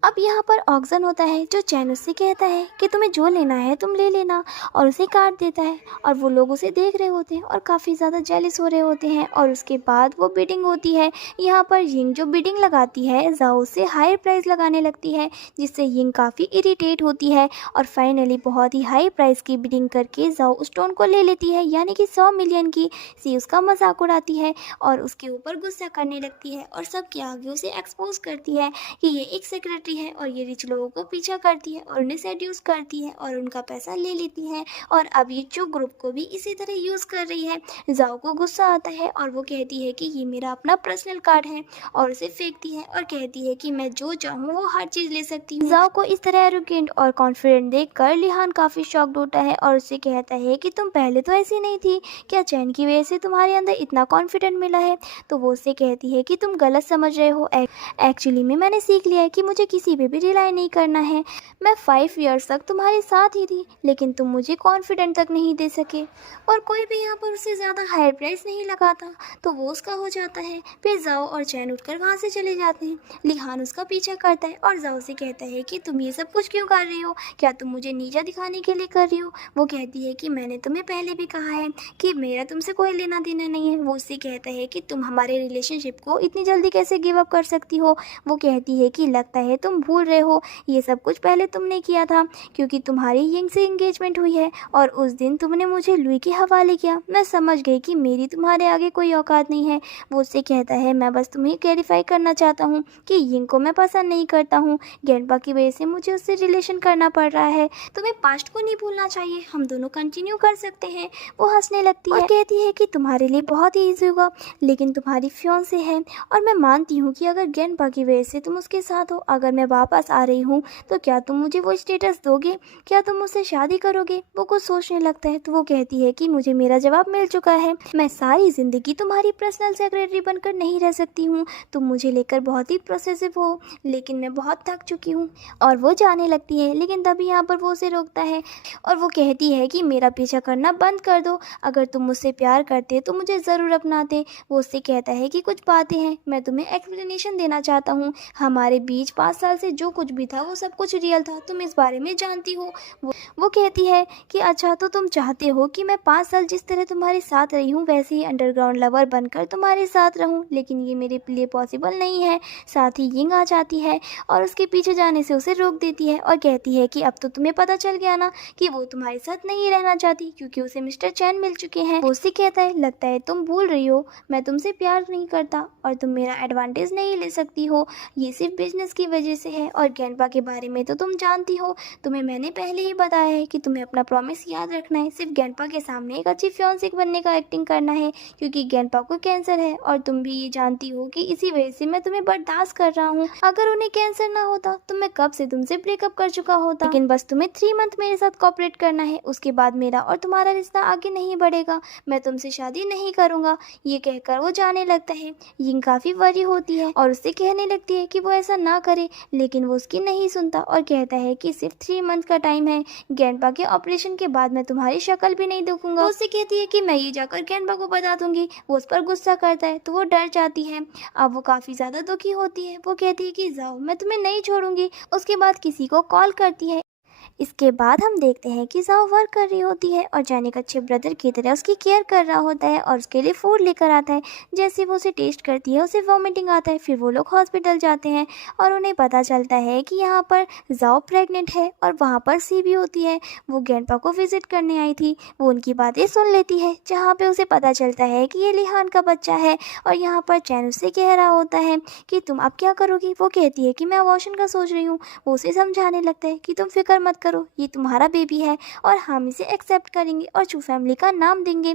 अब यहाँ पर ऑक्शन होता है जो चैन उससे कहता है कि तुम्हें जो लेना है तुम ले लेना, और उसे काट देता है। और वो लोग उसे देख रहे होते हैं और काफ़ी ज़्यादा जेलिस हो रहे होते हैं। और उसके बाद वो बिडिंग होती है। यहाँ पर यिंग जो बिडिंग लगाती है जाओ से हाई प्राइस लगाने लगती है, जिससे यिंग काफ़ी इरिटेट होती है, और फाइनली बहुत ही हाई प्राइस की बिडिंग करके जाओ स्टोन को ले लेती है, यानी कि 100 मिलियन की। सी उसका मजाक उड़ाती है और उसके ऊपर गुस्सा करने लगती है, और सबके आगे उसे एक्सपोज करती है कि ये एक सेक्रेटरी है और ये रिच लोगों को पीछा करती है और उन्हें सेड्यूस करती है और उनका पैसा ले लेती है, और अब ये चू ग्रुप को भी इसी तरह यूज़ कर रही है। जाओ को गुस्सा आता है और वो कहती है कि ये मेरा अपना पर्सनल कार्ड है, और उसे फेंकती है और कहती है कि मैं जो चाहूँ वो हर चीज़ ले सकती हूँ। जाओ को इस तरह एरोगेंट और कॉन्फिडेंट देखकर लिहान काफ़ी शॉक्ड होता है और उससे कहता है कि तुम पहले तो ऐसी नहीं थी, क्या चैन की वजह से तुम्हारे अंदर इतना कॉन्फिडेंट मिला है? तो वो उससे कहती है कि तुम गलत समझ रहे हो, एक्चुअली में मैंने सीख लिया है कि मुझे किसी पे भी रिलाई नहीं करना है। मैं 5 ईयर्स तक तुम्हारे साथ ही थी, लेकिन तुम मुझे कॉन्फिडेंट तक नहीं दे सके, और कोई भी यहाँ पर उससे ज़्यादा हायर प्राइस नहीं लगाता, तो वो उसका हो जाता है। फिर जाओ और चैन उठकर वहाँ से चले जाते हैं। लिहान उसका पीछा करता है और जाओ से कहता है कि तुम ये सब कुछ क्यों कर रही हो, क्या तुम मुझे नीचा दिखाने के लिए कर रही हो? वो कहती है कि मैंने तुम्हें पहले भी कहा है कि मेरा तुमसे कोई लेना देना नहीं है। वो उससे कहता है कि तुम हमारे रिलेशनशिप को इतनी जल्दी कैसे गिव अप कर सकती हो? वो कहती है कि लगता है तुम भूल रहे हो, ये सब कुछ पहले तुमने किया था, क्योंकि तुम्हारी यिंग से एंगेजमेंट हुई है और उस दिन तुमने मुझे लुई के हवाले किया। मैं समझ गई कि मेरी तुम्हारे आगे कोई औकात नहीं है। वो उससे कहता है मैं बस तुम्हें क्लैरिफाई करना चाहता हूँ कि यिंग को मैं पसंद नहीं करता हूँ, गेंडपा की वजह से मुझे उससे रिलेशन करना पड़ रहा है। तुम्हें पास्ट को नहीं भूलना चाहिए, हम दोनों कंटिन्यू कर सकते हैं। वो हंसने लगती है और कहती है कि तुम्हारे लिए बहुत ही ईजी होगा, लेकिन तुम्हारी फियांसे है, और मैं मानती हूँ कि अगर गेंडपा की वजह से तुम उसके साथ हो, अगर मैं वापस आ रही हूँ तो क्या तुम मुझे वो स्टेटस दोगे? क्या तुम मुझसे शादी करोगे? वो कुछ सोचने लगता है तो वो कहती है कि मुझे मेरा जवाब मिल चुका है, मैं सारी जिंदगी तुम्हारी पर्सनल सेक्रेटरी बनकर नहीं रह सकती हूँ। तुम मुझे लेकर बहुत ही प्रोसेसिव हो, लेकिन मैं बहुत थक चुकी हूँ। और वो जाने लगती है, लेकिन तभी यहाँ पर वो उसे रोकता है और वो कहती है कि मेरा पीछा करना बंद कर दो, अगर तुम मुझसे प्यार करते तो मुझे ज़रूर अपनाते। वो उससे कहता है कि कुछ बातें हैं, मैं तुम्हें एक्सप्लेनेशन देना चाहता हूँ। हमारे बीच 5 साल से जो कुछ भी था वो सब कुछ रियल था, तुम इस बारे में जानती हो। वो कहती है कि अच्छा, तो तुम चाहते हो कि मैं 5 साल जिस तरह तुम्हारे साथ रही हूँ वैसे ही अंडरग्राउंड लवर बनकर तुम्हारे साथ रहूँ, लेकिन ये मेरे लिए पॉसिबल नहीं है। साथ ही यिंग आ जाती है और उसके पीछे जाने से उसे रोक देती है और कहती है कि अब तो तुम्हें पता चल गया ना कि वो तुम्हारे साथ नहीं रहना चाहती, क्योंकि उसे मिस्टर चैन मिल चुके हैं। वो उससे कहता है लगता है तुम भूल रही हो, मैं तुमसे प्यार नहीं करता और तुम मेरा एडवांटेज नहीं ले सकती हो, ये सिर्फ बिजनेस की वजह से है। और गेंडपा के बारे में तो तुम जानती हो, तुम्हें मैंने पहले ही बताया है कि तुम्हें अपना प्रॉमिस याद रखना है, सिर्फ गेंडपा के सामने एक अच्छी फियांसे बनने का एक्टिंग करना है, क्योंकि गेंडपा को कैंसर है और तुम भी ये जानती हो कि इसी वजह से मैं तुम्हें बर्दाश्त कर रहा हूँ। अगर उन्हें कैंसर ना होता तो मैं कब से तुमसे ब्रेकअप कर चुका होता, लेकिन बस तुम्हें 3 मंथ मेरे साथ कोऑपरेट करना है, उसके बाद मेरा और तुम्हारा रिश्ता आगे नहीं बढ़ेगा, मैं तुमसे शादी नहीं करूंगा। ये कहकर वो जाने लगता है। यिंग काफी वरी होती है और उससे कहने लगती है कि वो ऐसा ना करे, लेकिन वो उसकी नहीं सुनता और कहता है कि सिर्फ 3 मंथ का टाइम है, गेंडपा के ऑपरेशन के बाद मैं तुम्हारी शक्ल भी नहीं देखूंगा। वो उससे कहती है कि मैं ये जाकर गेंडपा को बता दूंगी। वो उस पर गुस्सा करता है तो वो डर जाती है। अब वो काफी ज्यादा दुखी होती है। वो कहती है कि जाओ, मैं तुम्हें नहीं छोड़ूंगी। उसके बाद किसी को कॉल करती है। इसके बाद हम देखते हैं कि जाओ वर्क कर रही होती है और जानी एक अच्छे ब्रदर की तरह उसकी केयर कर रहा होता है और उसके लिए फूड लेकर आता है। जैसे वो उसे टेस्ट करती है उसे वॉमिटिंग आता है। फिर वो लोग हॉस्पिटल जाते हैं और उन्हें पता चलता है कि यहाँ पर जाओ प्रेग्नेंट है और वहाँ पर सी भी होती है। वो ग्रैंडपा को विजिट करने आई थी। वो उनकी बातें सुन लेती है जहाँ पे उसे पता चलता है कि ये लिहान का बच्चा है। और यहाँ पर चैन उससे कह रहा होता है कि तुम अब क्या करोगी। वो कहती है कि मैं अबॉर्शन का सोच रही हूँ। वो उसे समझाने लगता है कि तुम फिक्र मत करो, ये तुम्हारा बेबी है और हम इसे एक्सेप्ट करेंगे और चू फैमिली का नाम देंगे।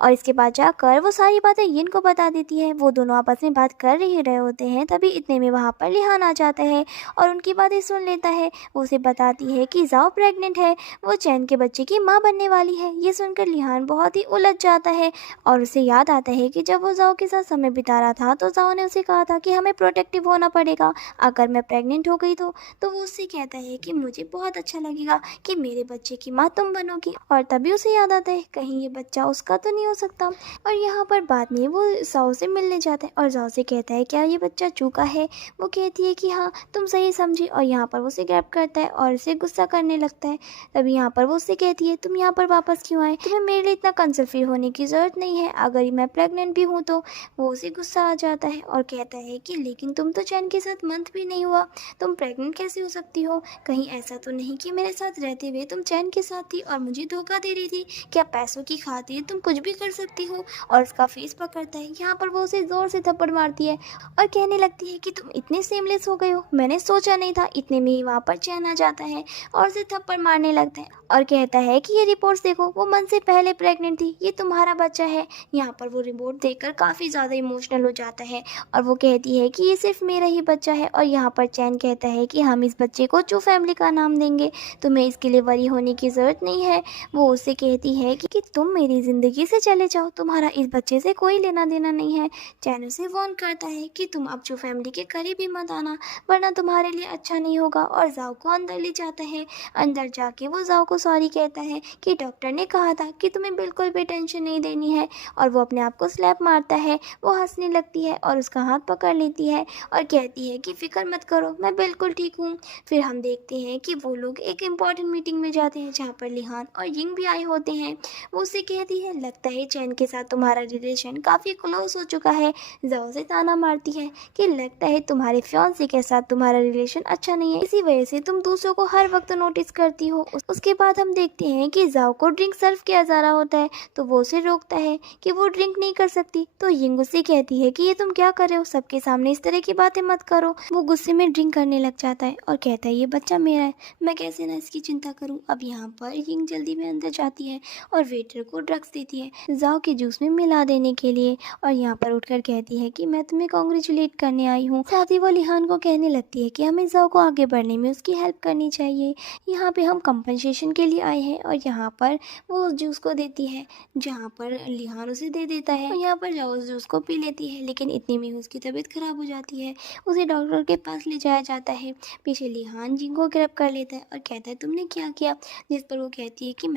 और इसके बाद जाकर वो सारी बातें यिन को बता देती है। वो दोनों आपस में बात कर ही रहे होते हैं, तभी इतने में वहाँ पर लिहान आ जाता है और उनकी बातें सुन लेता है। वो उसे बताती है कि जाओ प्रेग्नेंट है, वो चैन के बच्चे की माँ बनने वाली है। ये सुनकर लिहान बहुत ही उलझ जाता है और उसे याद आता है कि जब वो जाओ के साथ समय बिता रहा था तो जाओ ने उसे कहा था कि हमें प्रोटेक्टिव होना पड़ेगा अगर मैं प्रेग्नेंट हो गई तो वो उससे कहता है कि मुझे बहुत अच्छा लगेगा कि मेरे बच्चे की माँ तुम बनोगी। और तभी उसे याद आता है कहीं ये बच्चा उसका तो नहीं हो सकता। और यहाँ पर बाद में वो जाओ से मिलने जाता है और जाओ से कहता है क्या ये बच्चा चूका है। वो कहती है कि हाँ तुम सही समझी। और यहाँ पर वो उसे ग्रैब करता है और उसे गुस्सा करने लगता है। तभी यहाँ पर वो उससे कहती है तुम यहाँ पर वापस क्यों आए, तुम्हें मेरे लिए इतना कंसर्न फील होने की ज़रूरत नहीं है, अगर मैं प्रेग्नेंट भी हूँ तो। वो उसे गुस्सा आ जाता है और कहता है कि लेकिन तुम तो चैन के साथ मंथ भी नहीं हुआ, तुम प्रेग्नेंट कैसे हो सकती हो। कहीं ऐसा तो नहीं कि मेरे साथ रहते हुए तुम चैन के साथ थी और मुझे धोखा दे रही थी। क्या पैसों की खातिर तुम कुछ भी कर सकती हो। और उसका फेस पकड़ता है। यहाँ पर वो उसे ज़ोर से थप्पड़ मारती है और कहने लगती है कि तुम इतने सेमलेस हो गए हो, मैंने सोचा नहीं था। इतने में ही वहाँ पर चैन आ जाता है और उसे थप्पड़ मारने लगता है और कहता है कि ये रिपोर्ट्स देखो, वो मंथ से पहले प्रेग्नेंट थी, ये तुम्हारा बच्चा है। यहाँ पर वो रिपोर्ट देखकर काफ़ी ज़्यादा इमोशनल हो जाता है और वो कहती है कि ये सिर्फ मेरा ही बच्चा है। और यहाँ पर चैन कहता है कि हम इस बच्चे को चू फैमिली का नाम देंगे, तुम्हें इसके लिए वरी होने की ज़रूरत नहीं है। वो उससे कहती है कि तुम मेरी ज़िंदगी से चले जाओ, तुम्हारा इस बच्चे से कोई लेना देना नहीं है। चैन उसे वार्न करता है कि तुम अब चू फैमिली के करीब ही मत आना, वरना तुम्हारे लिए अच्छा नहीं होगा। और जाओ को अंदर ले जाता है। अंदर जाके वो जाओ को सॉरी कहता है कि डॉक्टर ने कहा था कि तुम्हें बिल्कुल भी टेंशन नहीं देनी है। और वो अपने आप को स्लैप मारता है। वो हंसने लगती है और उसका हाथ पकड़ लेती है और कहती है कि फिक्र मत करो, मैं बिल्कुल ठीक हूँ। फिर हम देखते हैं कि वो लोग एक इम्पॉर्टेंट मीटिंग में जाते हैं जहाँ पर लिहान और यिंग भी आए होते हैं। वो उससे कहती है लगता है चैन के साथ तुम्हारा रिलेशन काफ़ी क्लोज हो चुका है। जाओ से ताना मारती है कि लगता है तुम्हारे फियांसे के साथ तुम्हारा रिलेशन अच्छा नहीं है, इसी वजह से तुम दूसरों को हर वक्त नोटिस करती हो। उसके बाद हम देखते हैं कि जाओ को ड्रिंक सर्व किया जा रहा होता है तो वो उसे रोकता है कि वो ड्रिंक नहीं कर सकती। तो यिंग उससे कहती है कि ये तुम क्या कर रहे हो, सबके सामने इस तरह की बातें मत करो। वो गुस्से में ड्रिंक करने लग जाता है और कहता है ये बच्चा मेरा है, मैं कैसे ना इसकी चिंता करूं। अब यहाँ पर यिंग जल्दी में अंदर जाती है और वेटर को ड्रग्स देती है जाओ के जूस में मिला देने के लिए। और यहाँ पर उठकर कहती है कि मैं तुम्हें कॉन्ग्रेचुलेट करने आई हूँ। साथ ही वो लिहान को कहने लगती है कि हमें जाओ को आगे बढ़ने में उसकी हेल्प करनी चाहिए, यहाँ पे हम कंपनसेशन के लिए आए हैं। और यहाँ पर वो उस जूस को देती है जहाँ पर लिहान उसे दे देता है। और यहाँ पर जाओ उस जूस को पी लेती है, लेकिन इतने में उसकी तबीयत खराब हो जाती है। उसे डॉक्टर के पास ले जाया जाता है। पीछे लिहान जिंग को गिरफ्त कर लेता है और कहता है तुमने क्या किया। जिस पर वो कहती है कि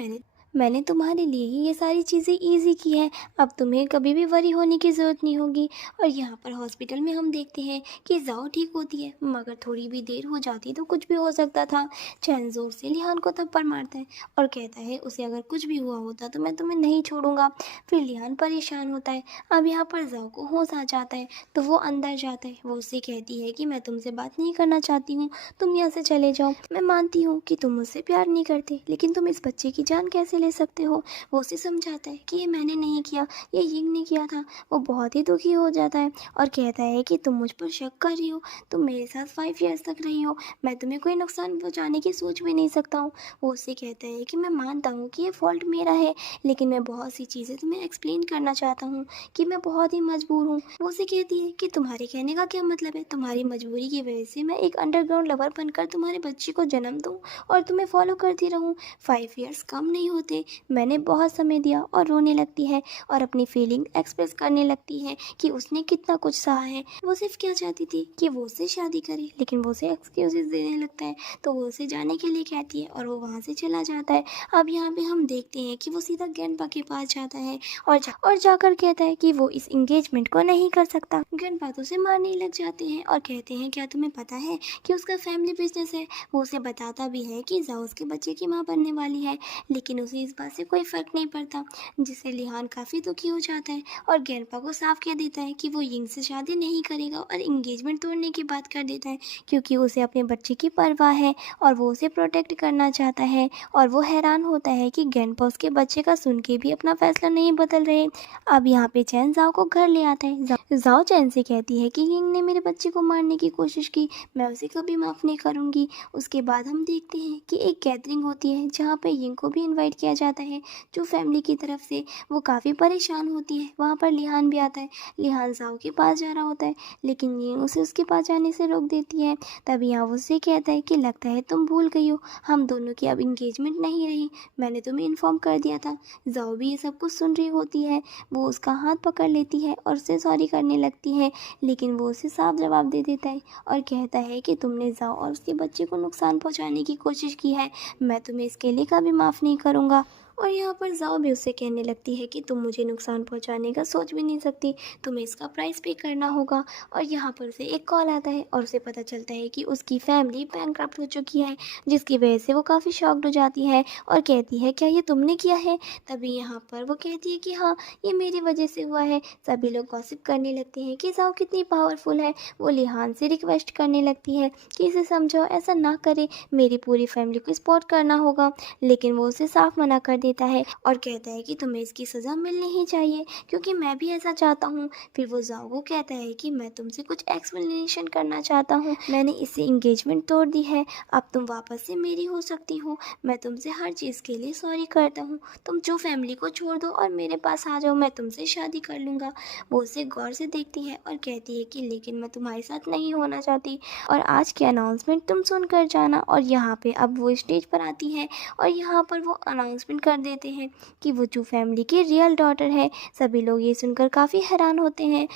मैंने तुम्हारे लिए ही ये सारी चीज़ें ईजी की हैं, अब तुम्हें कभी भी वरी होने की ज़रूरत नहीं होगी। और यहाँ पर हॉस्पिटल में हम देखते हैं कि जाओ ठीक होती है, मगर थोड़ी भी देर हो जाती तो कुछ भी हो सकता था। चैन जोर से लिहान को थप्पड़ मारता है और कहता है उसे अगर कुछ भी हुआ होता तो मैं तुम्हें नहीं छोड़ूंगा। फिर लिहान परेशान होता है। अब यहाँ पर जाओ को होश आ जाता है तो वो अंदर जाता है। वो उससे कहती है कि मैं तुमसे बात नहीं करना चाहती हूँ, तुम यहाँ से चले जाओ। मैं मानती हूँ कि तुम मुझसे प्यार नहीं करते, लेकिन तुम इस बच्चे की जान कैसे ले सकते हो। वो उसे समझाता है कि ये मैंने नहीं किया, ये यिंग ने किया था। वो बहुत ही दुखी हो जाता है और कहता है कि तुम मुझ पर शक कर रही हो, तुम मेरे साथ 5 ईयर्स तक रही हो, मैं तुम्हें कोई नुकसान पहुंचाने की सोच भी नहीं सकता हूँ। वो उससे कहता है कि मैं मानता हूँ कि ये फॉल्ट मेरा है, लेकिन मैं बहुत सी चीज़ें तुम्हें एक्सप्लेन करना चाहता हूँ कि मैं बहुत ही मजबूर हूँ। वो उसे कहती है कि तुम्हारे कहने का क्या मतलब है, तुम्हारी मजबूरी की वजह से मैं एक अंडरग्राउंड लवर बनकर तुम्हारे बच्चे को जन्म दूँ और तुम्हें फॉलो करती रहूँ। 5 ईयर्स कम नहीं होते। होते मैंने बहुत समय दिया और रोने लगती है और अपनी फीलिंग एक्सप्रेस करने लगती है कि उसने कितना कुछ सहा है। वो सिर्फ क्या चाहती थी कि वो उससे शादी करे, लेकिन वो उसे एक्सक्यूजेस देने लगता है, तो वो उसे जाने के लिए कहती है और वो वहाँ से चला जाता है। अब यहाँ पे हम देखते हैं कि वो सीधा ग्रैंडपा के पास जाता है और जाकर कहता है कि वो इस एंगेजमेंट को नहीं कर सकता। ग्रैंडपा तो उसे मारने लग जाते हैं और कहते हैं क्या तुम्हें पता है कि उसका फैमिली बिजनेस है। वो उसे बताता भी है कि जाओ उसके बच्चे की माँ बनने वाली है, लेकिन उसे इस बात से कोई फर्क नहीं पड़ता, जिससे लिहान काफ़ी दुखी हो जाता है और ग्रैंडपा को साफ कह देता है कि वो यिंग से शादी नहीं करेगा और एंगेजमेंट तोड़ने की बात कर देता है, क्योंकि उसे अपने बच्चे की परवाह है और वो उसे प्रोटेक्ट करना चाहता है। और वो हैरान होता है कि ग्रैंडपा उसके बच्चे का सुन के भी अपना फैसला नहीं बदल रहे। अब यहाँ पे चैन जाओ को घर ले आता है। जाओ चैन से कहती है कि यिंग ने मेरे बच्चे को मारने की कोशिश की, मैं उसे कभी माफ़ नहीं करूँगी। उसके बाद हम देखते हैं कि एक गैदरिंग होती है जहाँ पे यिंग को भी इनवाइट किया जाता है जो फैमिली की तरफ से। वो काफ़ी परेशान होती है। वहाँ पर लिहान भी आता है। लिहान जाओ के पास जा रहा होता है, लेकिन यिंग उसे उसके पास जाने से रोक देती है। तभी यहाँ वो उससे कहता है कि लगता है तुम भूल गई हो, हम दोनों की अब इंगेजमेंट नहीं रही, मैंने तुम्हें इन्फॉर्म कर दिया था। जाओ भी ये सब कुछ सुन रही होती है। वो उसका हाथ पकड़ लेती है और उसे सॉरी करने लगती है, लेकिन वो उसे साफ जवाब दे देता है और कहता है कि तुमने जाओ और उसके बच्चे को नुकसान पहुंचाने की कोशिश की है, मैं तुम्हें इसके लिए कभी माफ़ नहीं करूँगा। और यहाँ पर जाओ भी उससे कहने लगती है कि तुम मुझे नुकसान पहुँचाने का सोच भी नहीं सकती, तुम्हें इसका प्राइस पे करना होगा। और यहाँ पर उसे एक कॉल आता है और उसे पता चलता है कि उसकी फैमिली बैंकक्रप्ट हो चुकी है, जिसकी वजह से वो काफ़ी शॉक्ड हो जाती है और कहती है क्या ये तुमने किया है। तभी यहाँ पर वो कहती है कि हाँ, ये मेरी वजह से हुआ है। सभी लोग गॉसिप करने लगते हैं कि जाओ कितनी पावरफुल है। वो लिहान से रिक्वेस्ट करने लगती है कि इसे समझो, ऐसा ना करे, मेरी पूरी फैमिली को सपोर्ट करना होगा, लेकिन वो उसे साफ मना कर देता है और कहता है कि तुम्हें इसकी सज़ा मिलनी ही चाहिए, क्योंकि मैं भी ऐसा चाहता हूँ। फिर वो जाओ को कहता है कि मैं तुमसे कुछ एक्सप्लेनेशन करना चाहता हूँ, मैंने इससे इंगेजमेंट तोड़ दी है, अब तुम वापस से मेरी हो सकती हो, मैं तुमसे हर चीज़ के लिए सॉरी करता हूँ, तुम जो फैमिली को छोड़ दो और मेरे पास आ जाओ, मैं तुमसे शादी कर लूँगा। वो उसे गौर से देखती है और कहती है कि लेकिन मैं तुम्हारे साथ नहीं होना चाहती, और आज की अनाउंसमेंट तुम सुनकर जाना। और यहाँ पे अब वो स्टेज पर आती है और यहाँ पर वो अनाउंसमेंट कर देते हैं कि वो चू फैमिली की रियल डॉटर है। सभी लोग ये सुनकर काफ़ी हैरान होते हैं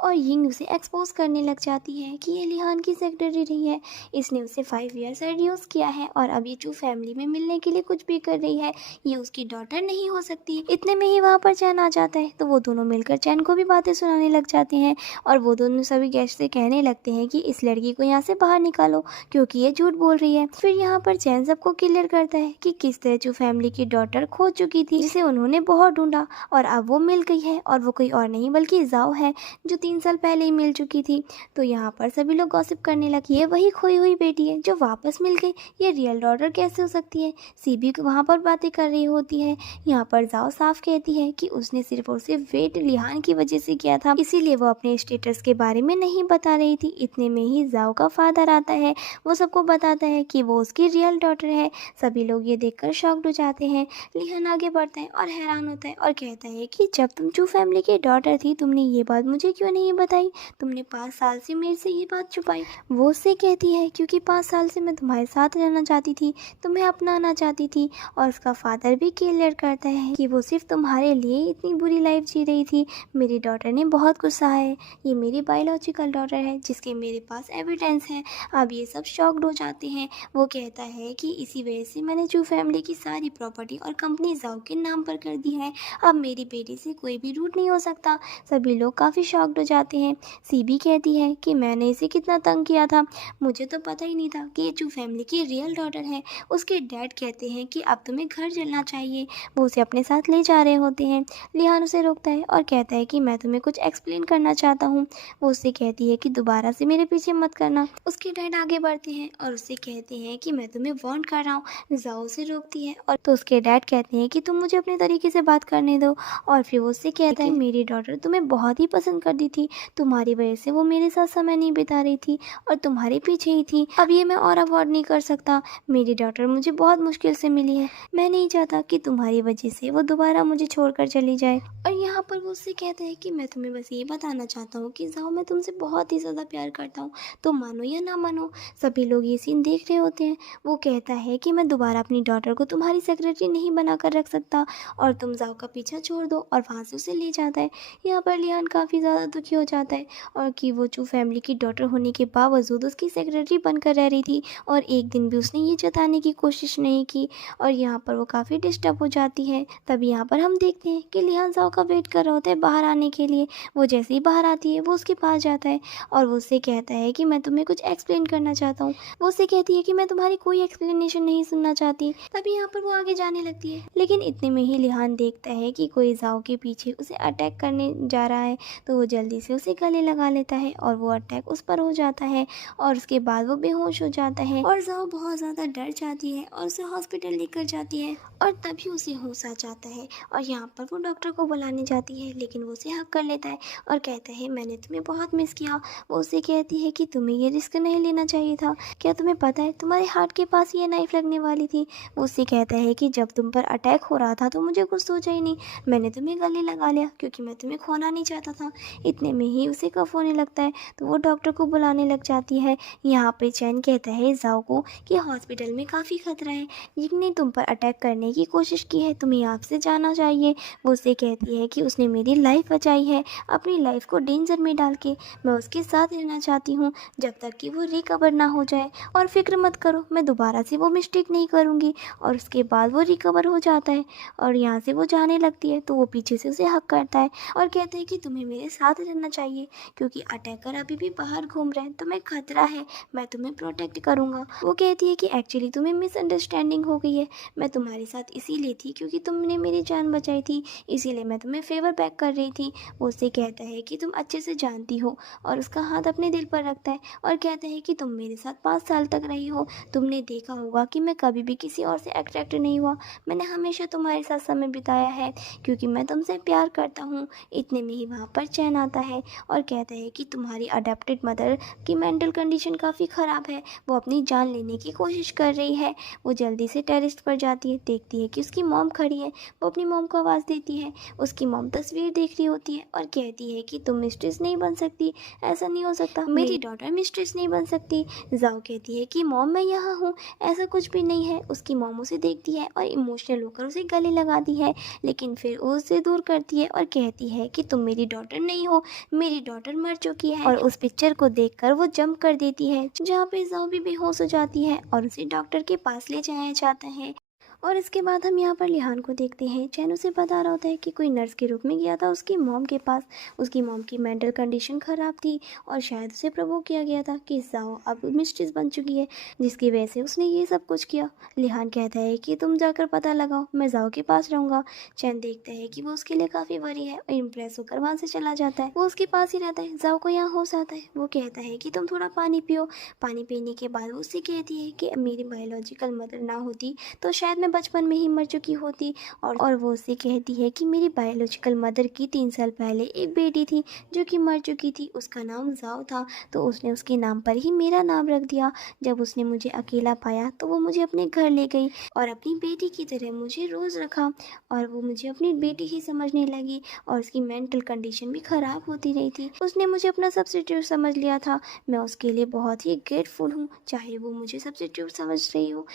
और यिंग उसे एक्सपोज करने लग जाती है कि ये लिहान की सेक्रेटरी रही है, इसने उसे 5 ईयर रेड्यूस किया है और अब ये चू फैमिली में मिलने के लिए कुछ भी कर रही है, ये उसकी डॉटर नहीं हो सकती। इतने में ही वहाँ पर चैन आ जाता है, तो वो दोनों मिलकर चैन को भी बातें सुनाने लग जाते हैं और वो दोनों सभी गेस्ट से कहने लगते हैं कि इस लड़की को यहाँ से बाहर निकालो, क्योंकि ये झूठ बोल रही है। फिर यहाँ पर चैन सबको क्लियर करता है कि किस तरह चू फैमिली की डॉटर खो चुकी थी, जिसे उन्होंने बहुत ढूंढा और अब वो मिल गई है, और वो कोई और नहीं बल्कि जाओ है, जो 3 साल पहले ही मिल चुकी थी। तो यहाँ पर सभी लोग गॉसिप करने लगे, ये वही खोई हुई बेटी है जो वापस मिल गई, ये रियल डॉटर कैसे हो सकती है। सीबी वहाँ पर बातें कर रही होती है। यहाँ पर जाओ साफ कहती है कि उसने सिर्फ और सिर्फ वेट लिहान की वजह से किया था, इसीलिए वो अपने स्टेटस के बारे में नहीं बता रही थी। इतने में ही जाओ का फादर आता है, वो सबको बताता है कि वो उसकी रियल डॉटर है। सभी लोग ये देखकर शॉक्ड हो जाते हैं। लिहान आगे बढ़ता है और हैरान होता है और कहता है कि जब तुम चू फैमिली की डॉटर थी, तुमने ये बात मुझे क्यों नहीं बताई, तुमने 5 साल से मेरे से ये बात छुपाई। वो उससे कहती है क्योंकि 5 साल से मैं तुम्हारे साथ रहना चाहती थी, तुम्हें अपनाना चाहती थी। और उसका फादर भी क्लियर करता है कि वो सिर्फ तुम्हारे लिए इतनी बुरी लाइफ जी रही थी, मेरी डॉटर ने बहुत कुछ सहा है, ये मेरी बायोलॉजिकल डॉटर है जिसके मेरे पास एविडेंस है। अब ये सब शॉक्ड हो जाते हैं। वो कहता है कि इसी वजह से मैंने चू फैमिली की सारी प्रॉपर्टी और कंपनी जाओ के नाम पर कर दी है, अब मेरी बेटी से कोई भी रूट नहीं हो सकता। सभी लोग काफ़ी शॉक्ड हो जाते हैं। सीबी कहती है कि मैंने इसे कितना तंग किया था, मुझे तो पता ही नहीं था कि ये चू फैमिली की रियल डॉटर है। उसके डैड कहते हैं कि अब तुम्हें घर चलना चाहिए, वो उसे अपने साथ ले जा रहे होते हैं। लिहान उसे रोकता है और कहता है कि मैं तुम्हें कुछ एक्सप्लेन करना चाहता हूँ। वो उससे कहती है कि दोबारा से मेरे पीछे मत करना। उसके डैड आगे बढ़ते हैं और उससे कहते हैं कि मैं तुम्हें वार्न कर रहा हूँ। जाओ उसे रोकती है और तो उसके डैड कहते हैं कि तुम मुझे अपने तरीके से बात करने दो। और फिर वो उससे कहता है कि मेरी डॉटर तुम्हें बहुत ही पसंद करती थी, तुम्हारी वजह से वो मेरे साथ समय नहीं बिता रही थी और तुम्हारे पीछे ही थी। अब ये मैं और अवॉइड नहीं कर सकता। मेरी डॉटर मुझे बहुत मुश्किल से मिली है। मैं नहीं चाहता कि तुम्हारी वजह से वो दोबारा मुझे छोड़कर चली जाए। और यहाँ पर वो उससे कहता है कि मैं तुम्हें बस ये बताना चाहता हूँ कि जाओ, मैं तुमसे बहुत ही ज़्यादा प्यार करता हूँ, तुम मानो या ना मानो। सभी लोग ये सीन देख रहे होते हैं। वो कहता है कि मैं दोबारा अपनी डॉटर को तुम्हारी सेक्रेटरी नहीं बनाकर रख सकता और तुम जाओ का पीछा छोड़ दो, और वहाँ से उसे ले जाता है। यहाँ पर लियान काफ़ी ज़्यादा दुखी हो जाता है और कि वो चू फैमिली की डॉटर होने के बावजूद उसकी सेक्रेटरी बनकर रह रही थी और एक दिन भी उसने ये जताने की कोशिश नहीं की। और यहाँ पर वो काफ़ी डिस्टर्ब हो जाती है। तभी यहाँ पर हम देखते हैं कि लियान जाओ का वेट कर रहा होता है बाहर आने के लिए। वो जैसे ही बाहर आती है वो उसके पास जाता है और वो उससे कहता है कि मैं तुम्हें कुछ एक्सप्लेन करना चाहता हूँ। वो उससे कहती है कि मैं तुम्हारी कोई एक्सप्लेनेशन नहीं सुनना चाहती। तभी यहाँ पर वो आगे जाने लगती है, लेकिन इतने में ही लिहान देखता है कि कोई जाओ के पीछे उसे अटैक करने जा रहा है, तो वो जल्दी से उसे गले लगा लेता है और वो अटैक उस पर हो जाता है और उसके बाद वो बेहोश हो जाता है और जाओ बहुत ज़्यादा डर जाती है और उसे हॉस्पिटल लेकर जाती है और तभी उसे होश आ जाता है। और यहाँ पर वो डॉक्टर को बुलाने जाती है, लेकिन वो उसे हक कर लेता है और कहता है मैंने तुम्हें बहुत मिस किया। वो उसे कहती है कि तुम्हें ये रिस्क नहीं लेना चाहिए था। क्या तुम्हें पता है तुम्हारे हार्ट के पास ये नाइफ लगने वाली थी। वो उससे कहता है कि जब तुम पर अटैक हो रहा था तो मुझे कुछ सोचा ही नहीं, मैंने तुम्हें गले लगा लिया क्योंकि मैं तुम्हें खोना नहीं चाहता था। इतने में ही उसे कफ होने लगता है तो वो डॉक्टर को बुलाने लग जाती है। यहाँ पे चैन कहता है जाओ को कि हॉस्पिटल में काफ़ी खतरा है, जिसने तुम पर अटैक करने की कोशिश की है, तुम्हें आपसे जाना चाहिए। वो उससे कहती है कि उसने मेरी लाइफ बचाई है अपनी लाइफ को डेंजर में डाल के। मैं उसके साथ रहना चाहती हूँ जब तक कि वो रिकवर ना हो जाए, और फिक्र मत करो मैं दोबारा से वो मिस्टेक नहीं करूँगी। और उसके बाद वो रिकवर हो जाता है और यहाँ से वो जाने लगती है तो वो पीछे से उसे हक करता है और कहते हैं कि तुम्हें मेरे साथ रहना चाहिए क्योंकि अटैकर अभी भी बाहर घूम रहे हैं, तुम्हें खतरा है, मैं तुम्हें प्रोटेक्ट करूँगा। वो कहती है कि एक्चुअली तुम्हें मिसअंडरस्टैंडिंग हो गई है, मैं तुम्हारे साथ इसीलिए थी क्योंकि तुमने मेरी जान बचाई थी, इसीलिए मैं तुम्हें फेवर बैक कर रही थी। वो उससे कहता है कि तुम अच्छे से जानती हो और उसका हाथ अपने दिल पर रखता है और कहता है कि तुम मेरे साथ 5 साल तक रही हो, तुमने देखा होगा कि मैं कभी भी किसी और से अट्रैक्ट नहीं हुआ, मैंने हमेशा तुम्हारे साथ समय बिताया है क्योंकि मैं तुमसे प्यार करता हूँ। इतने में ही वहाँ पर चैन आता है और कहता है कि तुम्हारी अडेप्टेड मदर की मेंटल कंडीशन काफ़ी ख़राब है, वो अपनी जान लेने की कोशिश कर रही है। वो जल्दी से टेरेस पर जाती है, देखती है कि उसकी मॉम खड़ी है। वो अपनी मॉम को आवाज़ देती है, उसकी मॉम तस्वीर देख रही होती है और कहती है कि तुम मिस्ट्रेस नहीं बन सकती, ऐसा नहीं हो सकता, मेरी डॉटर मिस्ट्रेस नहीं बन सकती। जाओ कहती है कि मॉम मैं यहाँ हूँ, ऐसा कुछ भी नहीं है। उसकी मॉम उसे देखती है और इमोशनल होकर उसे गले लगाती है, लेकिन फिर वो उसे दूर करती है और कहती है कि तुम मेरी डॉटर नहीं हो, मेरी डॉटर मर चुकी है। और उस पिक्चर को देखकर वो जंप कर देती है जहाँ पे जाओ भी बेहोश हो जाती है और उसे डॉक्टर के पास ले जाया जाता है। और इसके बाद हम यहाँ पर लिहान को देखते हैं। चैन उसे बता रहा होता है कि कोई नर्स के रूप में गया था उसकी मॉम के पास। उसकी मॉम की मेंटल कंडीशन ख़राब थी और शायद उसे प्रोवोक किया गया था कि जाओ अब मिस्ट्रेस बन चुकी है, जिसकी वजह से उसने ये सब कुछ किया। लिहान कहता है कि तुम जाकर पता लगाओ, मैं जाओ के पास रहूँगा। चैन देखता है कि वो उसके लिए काफ़ी वरी है और इम्प्रेस होकर वहाँ से चला जाता है। वो उसके पास ही रहता है। जाओ को यहाँ होश आता है। वो कहता है कि तुम थोड़ा पानी पियो। पानी पीने के बाद वो उससे कहती है कि मेरी बायोलॉजिकल मदर ना होती तो शायद मैं बचपन में ही मर चुकी होती। और वो उससे कहती है कि मेरी बायोलॉजिकल मदर की 3 साल पहले एक बेटी थी जो कि मर चुकी थी, उसका नाम जाओ था, तो उसने उसके नाम पर ही मेरा नाम रख दिया। जब उसने मुझे अकेला पाया तो वो मुझे अपने घर ले गई और अपनी बेटी की तरह मुझे रोज़ रखा और वो मुझे अपनी बेटी ही समझने लगी और उसकी मेंटल कंडीशन भी ख़राब होती रही थी। उसने मुझे अपना सब्स्टिट्यूट समझ लिया था। मैं उसके लिए बहुत ही ग्रेटफुल हूँ, चाहे वो मुझे सब्स्टिट्यूट समझ रही हो,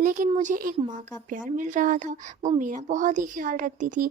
लेकिन मुझे एक माँ का प्यार मिल रहा था। वो मेरा बहुत ही ख्याल रखती थी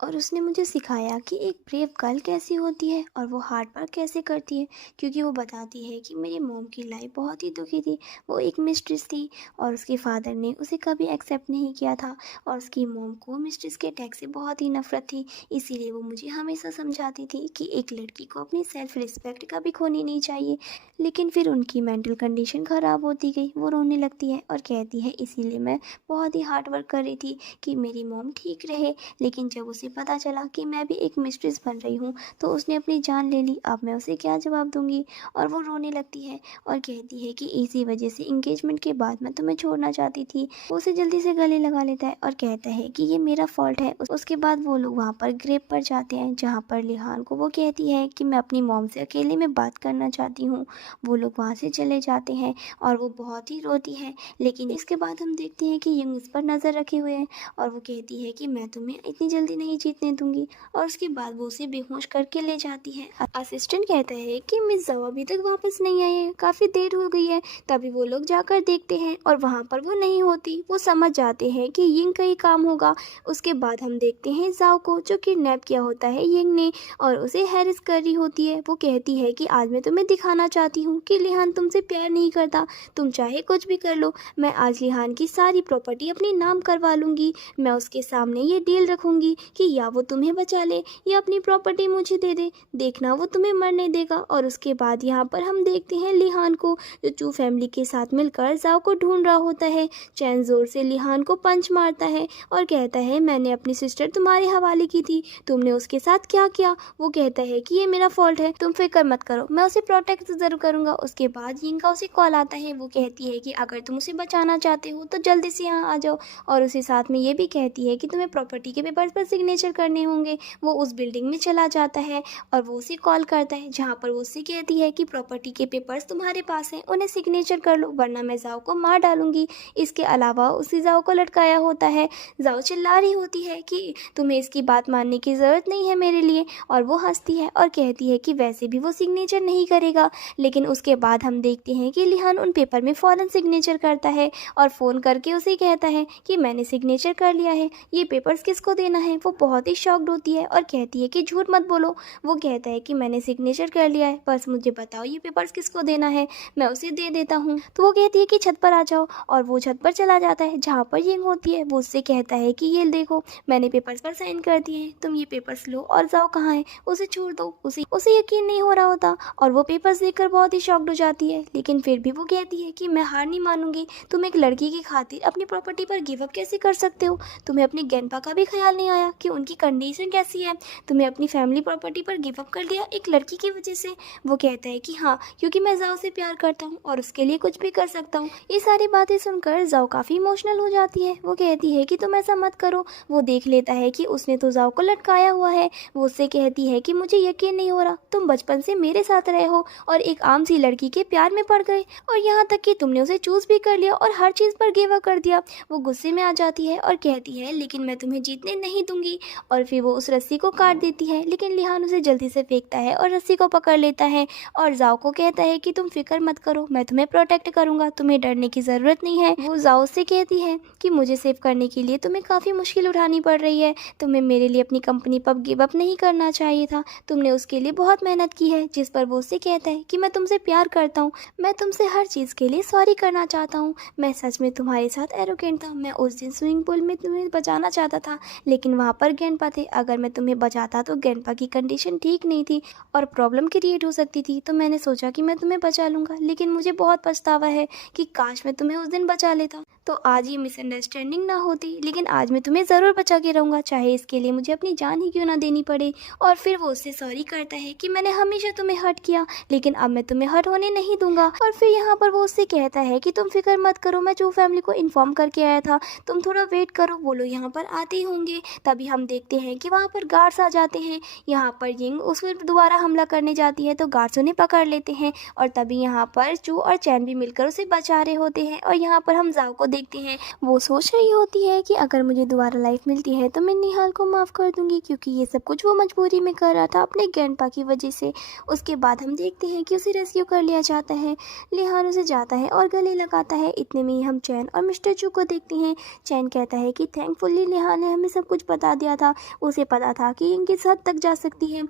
और उसने मुझे सिखाया कि एक ब्रेव गर्ल कैसी होती है और वो हार्ड वर्क कैसे करती है, क्योंकि वो बताती है कि मेरी मॉम की लाइफ बहुत ही दुखी थी। वो एक मिस्ट्रेस थी और उसके फादर ने उसे कभी एक्सेप्ट नहीं किया था और उसकी मॉम को मिस्ट्रेस के टैग से बहुत ही नफरत थी। इसीलिए वो मुझे हमेशा समझाती थी कि एक लड़की को अपनी सेल्फ रिस्पेक्ट कभी खोनी नहीं चाहिए। लेकिन फिर उनकी मेंटल कंडीशन ख़राब होती गई, वो रोने लगती है और कहती है इसीलिए मैं बहुत ही हार्ड वर्क कर रही थी कि मेरी मॉम ठीक रहे। लेकिन जब उसे पता चला कि मैं भी एक मिस्ट्रेस बन रही हूँ तो उसने अपनी जान ले ली, अब मैं उसे क्या जवाब दूँगी। और वो रोने लगती है और कहती है कि इसी वजह से एंगेजमेंट के बाद मैं तुम्हें छोड़ना चाहती थी। वो उसे जल्दी से गले लगा लेता है और कहता है कि ये मेरा फ़ॉल्ट है। उसके बाद वो लोग वहाँ पर ग्रेप पर जाते हैं जहाँ पर लिहान को वो कहती है कि मैं अपनी मॉम से अकेले में बात करना चाहती हूँ। वो लोग वहाँ से चले जाते हैं और वो बहुत ही रोती है। लेकिन इसके बाद हम देखते हैं कि यंग उस पर नज़र रखे हुए हैं और वो कहती है कि मैं तुम्हें इतनी जल्दी नहीं जीतने दूंगी। और उसके बाद वो उसे बेहोश करके ले जाती है। असिस्टेंट कहता है कि मिस ज़ाओ अभी तक वापस नहीं आई है, काफ़ी देर हो गई है। तभी वो लोग जाकर देखते हैं और वहाँ पर वो नहीं होती। वो समझ जाते हैं कि यिंग का ही काम होगा। उसके बाद हम देखते हैं ज़ाओ को, जो किडनैप किया होता है यिंग ने और उसे हैरिस कर रही होती है। वो कहती है कि आज मैं तुम्हें दिखाना चाहती हूँ कि लिहान तुमसे प्यार नहीं करता, तुम चाहे कुछ भी कर लो, मैं आज लिहान की सारी प्रॉपर्टी अपने नाम करवा लूँगी। मैं उसके सामने ये डील रखूँगी कि या वो तुम्हें बचा ले या अपनी प्रॉपर्टी मुझे दे दे, देखना वो तुम्हें मरने देगा। और उसके बाद यहाँ पर हम देखते हैं लिहान को, जो चू फैमिली के साथ मिलकर ज़ाओ को ढूंढ रहा होता है। चैन जोर से लिहान को पंच मारता है और कहता है मैंने अपनी सिस्टर तुम्हारे हवाले की थी, तुमने उसके साथ क्या किया। वो कहता है कि ये मेरा फॉल्ट है, तुम फिक्र मत करो, मैं उसे प्रोटेक्ट जरूर करूंगा। उसके बाद यिंग का उसे कॉल आता है। वो कहती है कि अगर तुम उसे बचाना चाहते हो तो जल्दी से यहाँ आ जाओ। और उसे साथ में ये भी कहती है कि तुम्हें प्रॉपर्टी के पेपर्स पर सिग्नेचर करने होंगे। वो उस बिल्डिंग में चला जाता है और वो उसे कॉल करता है जहाँ पर वो उससे कहती है कि प्रॉपर्टी के पेपर्स तुम्हारे पास हैं, उन्हें सिग्नेचर कर लो वरना मैं ज़ाओ को मार डालूंगी। इसके अलावा उसी ज़ाओ को लटकाया होता है। ज़ाओ चिल्ला रही होती है कि तुम्हें इसकी बात मानने की ज़रूरत नहीं है मेरे लिए। और वो हंसती है और कहती है कि वैसे भी वो सिग्नेचर नहीं करेगा। लेकिन उसके बाद हम देखते हैं कि लिहान उन पेपर में फ़ौरन सिग्नेचर करता है और फ़ोन करके उसे कहता है कि मैंने सिग्नेचर कर लिया है, ये पेपर्स किसको देना है। वो बहुत ही शॉक्ड होती है और कहती है कि झूठ मत बोलो। वो कहता है कि मैंने सिग्नेचर कर लिया है, बस मुझे बताओ ये पेपर्स किसको देना है, मैं उसे दे देता हूँ। तो वो कहती है कि छत पर आ जाओ और वो छत पर चला जाता है जहाँ पर यिंग होती है। वो उससे कहता है कि ये देखो मैंने पेपर्स पर साइन कर दिए हैं, तुम ये पेपर्स लो। और ज़ाओ कहाँ है, उसे छोड़ दो। उसे यकीन नहीं हो रहा होता और वो पेपर्स देखकर बहुत ही शॉक्ड हो जाती है। लेकिन फिर भी वो कहती है कि मैं हार नहीं मानूंगी, तुम एक लड़की की खातिर अपनी प्रॉपर्टी पर गिव अप कैसे कर सकते हो। तुम्हें अपनी गेंपा का भी ख्याल नहीं आया कि उनकी कंडीशन कैसी है, तुम्हें अपनी फैमिली प्रॉपर्टी पर गिव अप कर दिया एक लड़की की वजह से। वो कहता है कि हाँ, क्योंकि मैं ज़ाओ से प्यार करता हूँ और उसके लिए कुछ भी कर सकता हूँ। ये सारी बातें सुनकर ज़ाओ काफ़ी इमोशनल हो जाती है। वो कहती है कि तुम ऐसा मत करो। वो देख लेता है कि उसने तो ज़ाओ को लटकाया हुआ है। वो उससे कहती है कि मुझे यकीन नहीं हो रहा, तुम बचपन से मेरे साथ रहे हो और एक आम सी लड़की के प्यार में पड़ गए और यहाँ तक कि तुमने उसे चूज भी कर लिया और हर चीज़ पर गिव अप कर दिया। वो गुस्से में आ जाती है और कहती है लेकिन मैं तुम्हें जीतने नहीं दूंगी। और फिर वो उस रस्सी को काट देती है, लेकिन लिहान उसे जल्दी से फेंकता है और रस्सी को पकड़ लेता है और ज़ाओ को कहता है कि तुम फिक्र मत करो, मैं तुम्हें प्रोटेक्ट करूंगा, तुम्हें डरने की ज़रूरत नहीं है। वो ज़ाओ से कहती है कि मुझे सेव करने के लिए तुम्हें काफ़ी मुश्किल उठानी पड़ रही है, तुम्हें मेरे लिए अपनी कंपनी पर गिव अप नहीं करना चाहिए था, तुमने उसके लिए बहुत मेहनत की है। जिस पर वो उससे कहता है कि मैं तुमसे प्यार करता हूँ, मैं तुमसे हर चीज़ के लिए सॉरी करना चाहता हूँ, मैं सच में तुम्हारे साथ एरोगेंट था, मैं उस दिन स्विमिंग पूल में तुम्हें बचाना चाहता था लेकिन वहाँ पर गेंपा थे, अगर मैं तुम्हें बचाता तो गेंपा की कंडीशन ठीक नहीं थी और प्रॉब्लम क्रिएट हो सकती थी, तो मैंने सोचा कि मैं तुम्हें बचा लूँगा। लेकिन मुझे बहुत पछतावा है कि काश मैं तुम्हें उस दिन बचा लेता तो आज ये मिसअंडरस्टैंडिंग ना होती, लेकिन आज मैं तुम्हें ज़रूर बचा के रहूँगा, चाहे इसके लिए मुझे अपनी जान ही क्यों ना देनी पड़े। और फिर वो उससे सॉरी करता है कि मैंने हमेशा तुम्हें हर्ट किया लेकिन अब मैं तुम्हें हर्ट होने नहीं दूंगा। और फिर यहाँ पर वो उससे कहता है कि तुम फिक्र मत करो, मैं चू फैमिली को इन्फॉर्म करके आया था, तुम थोड़ा वेट करो, वो लोग यहाँ पर आते ही होंगे। तभी हम देखते हैं कि वहाँ पर गार्ड्स आ जाते हैं। यहाँ पर यिंग उस पर दोबारा हमला करने जाती है तो गार्ड्स उन्हें पकड़ लेते हैं और तभी यहाँ पर चू और चैन भी मिलकर उसे बचा रहे होते हैं। और यहाँ पर हम ज़ाओ को देखते हैं, वो सोच रही होती है कि अगर मुझे दोबारा लाइफ मिलती है तो मैं निहाल को माफ़ कर दूंगी, क्योंकि ये सब कुछ वो मजबूरी में कर रहा था अपने गेंपा की वजह से। उसके बाद हम देखते हैं कि उसे रेस्क्यू कर लिया जाता है। लिहान उसे जाता है और गले लगाता है। इतने में ही हम चैन और मिस्टर चू को देखते हैं। चैन कहता है कि थैंकफुली लिहान ने हमें सब कुछ बता दिया था, उसे पता था कि इनकी हद तक जा सकती है।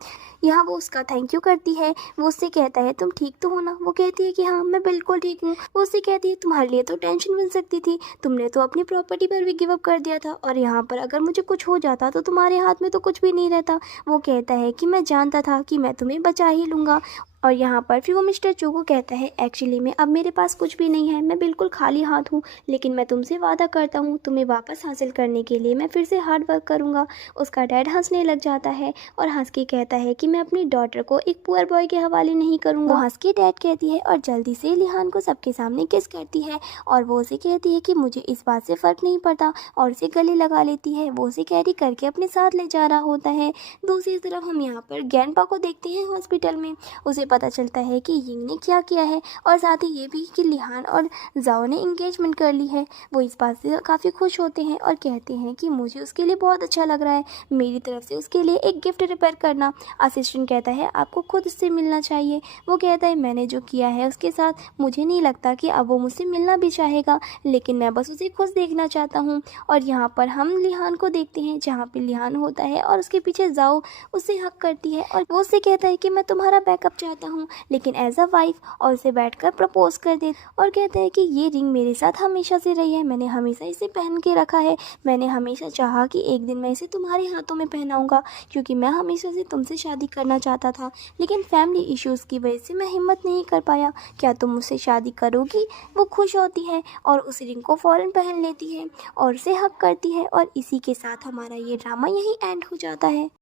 यहाँ वो उसका थैंक यू करती है। वो उससे कहता है तुम ठीक तो हो ना। वो कहती है कि हाँ मैं बिल्कुल ठीक हूँ। वो उससे कहती है तुम्हारे लिए तो टेंशन मिल सकती थी, तुमने तो अपनी प्रॉपर्टी पर भी गिव अप कर दिया था और यहाँ पर अगर मुझे कुछ हो जाता तो तुम्हारे हाथ में तो कुछ भी नहीं रहता। वो कहता है कि मैं जानता था कि मैं तुम्हें बचा ही लूँगा। और यहाँ पर फिर वो मिस्टर चू को कहता है, एक्चुअली में अब मेरे पास कुछ भी नहीं है, मैं बिल्कुल खाली हाथ हूँ, लेकिन मैं तुमसे वादा करता हूँ तुम्हें वापस हासिल करने के लिए मैं फिर से हार्ड वर्क करूँगा। उसका डैड हंसने लग जाता है और हंस के कहता है कि मैं अपनी डॉटर को एक पुअर बॉय के हवाले नहीं करूँगा। वो हंस के डैड कहती है और जल्दी से लिहान को सबके सामने किस करती है और वो उसे कहती है कि मुझे इस बात से फ़र्क नहीं पड़ता और उसे गले लगा लेती है। वो उसे कैरी करके अपने साथ ले जा रहा होता है। दूसरी तरफ हम यहाँ पर ग्रैंडपा को देखते हैं हॉस्पिटल में। उसे पता चलता है कि यिंग ने क्या किया है और साथ ही ये भी कि लिहान और जाओ ने इंगेजमेंट कर ली है। वो इस बात से काफ़ी खुश होते हैं और कहते हैं कि मुझे उसके लिए बहुत अच्छा लग रहा है, मेरी तरफ से उसके लिए एक गिफ्ट रिपेयर करना। असिस्टेंट कहता है आपको खुद उससे मिलना चाहिए। वो कहता है मैंने जो किया है उसके साथ मुझे नहीं लगता कि अब वो मुझसे मिलना भी चाहेगा, लेकिन मैं बस उसे खुश देखना चाहता हूँ। और यहाँ पर हम लिहान को देखते हैं जहाँ पे लिहान होता है और उसके पीछे जाओ उससे हक करती है और वो उससे कहता है कि मैं तुम्हारा बैकअप चाहता हूँ लेकिन एज अ वाइफ, और उसे बैठकर प्रपोज कर दे और कहता है कि ये रिंग मेरे साथ हमेशा से रही है, मैंने हमेशा इसे पहन के रखा है, मैंने हमेशा चाहा कि एक दिन मैं इसे तुम्हारे हाथों में पहनाऊंगा क्योंकि मैं हमेशा से तुमसे शादी करना चाहता था, लेकिन फैमिली इश्यूज़ की वजह से मैं हिम्मत नहीं कर पाया, क्या तुम मुझसे शादी करोगी? वो खुश होती है और उस रिंग को फ़ौरन पहन लेती है और उसे हक करती है और इसी के साथ हमारा ये ड्रामा यहीं एंड हो जाता है।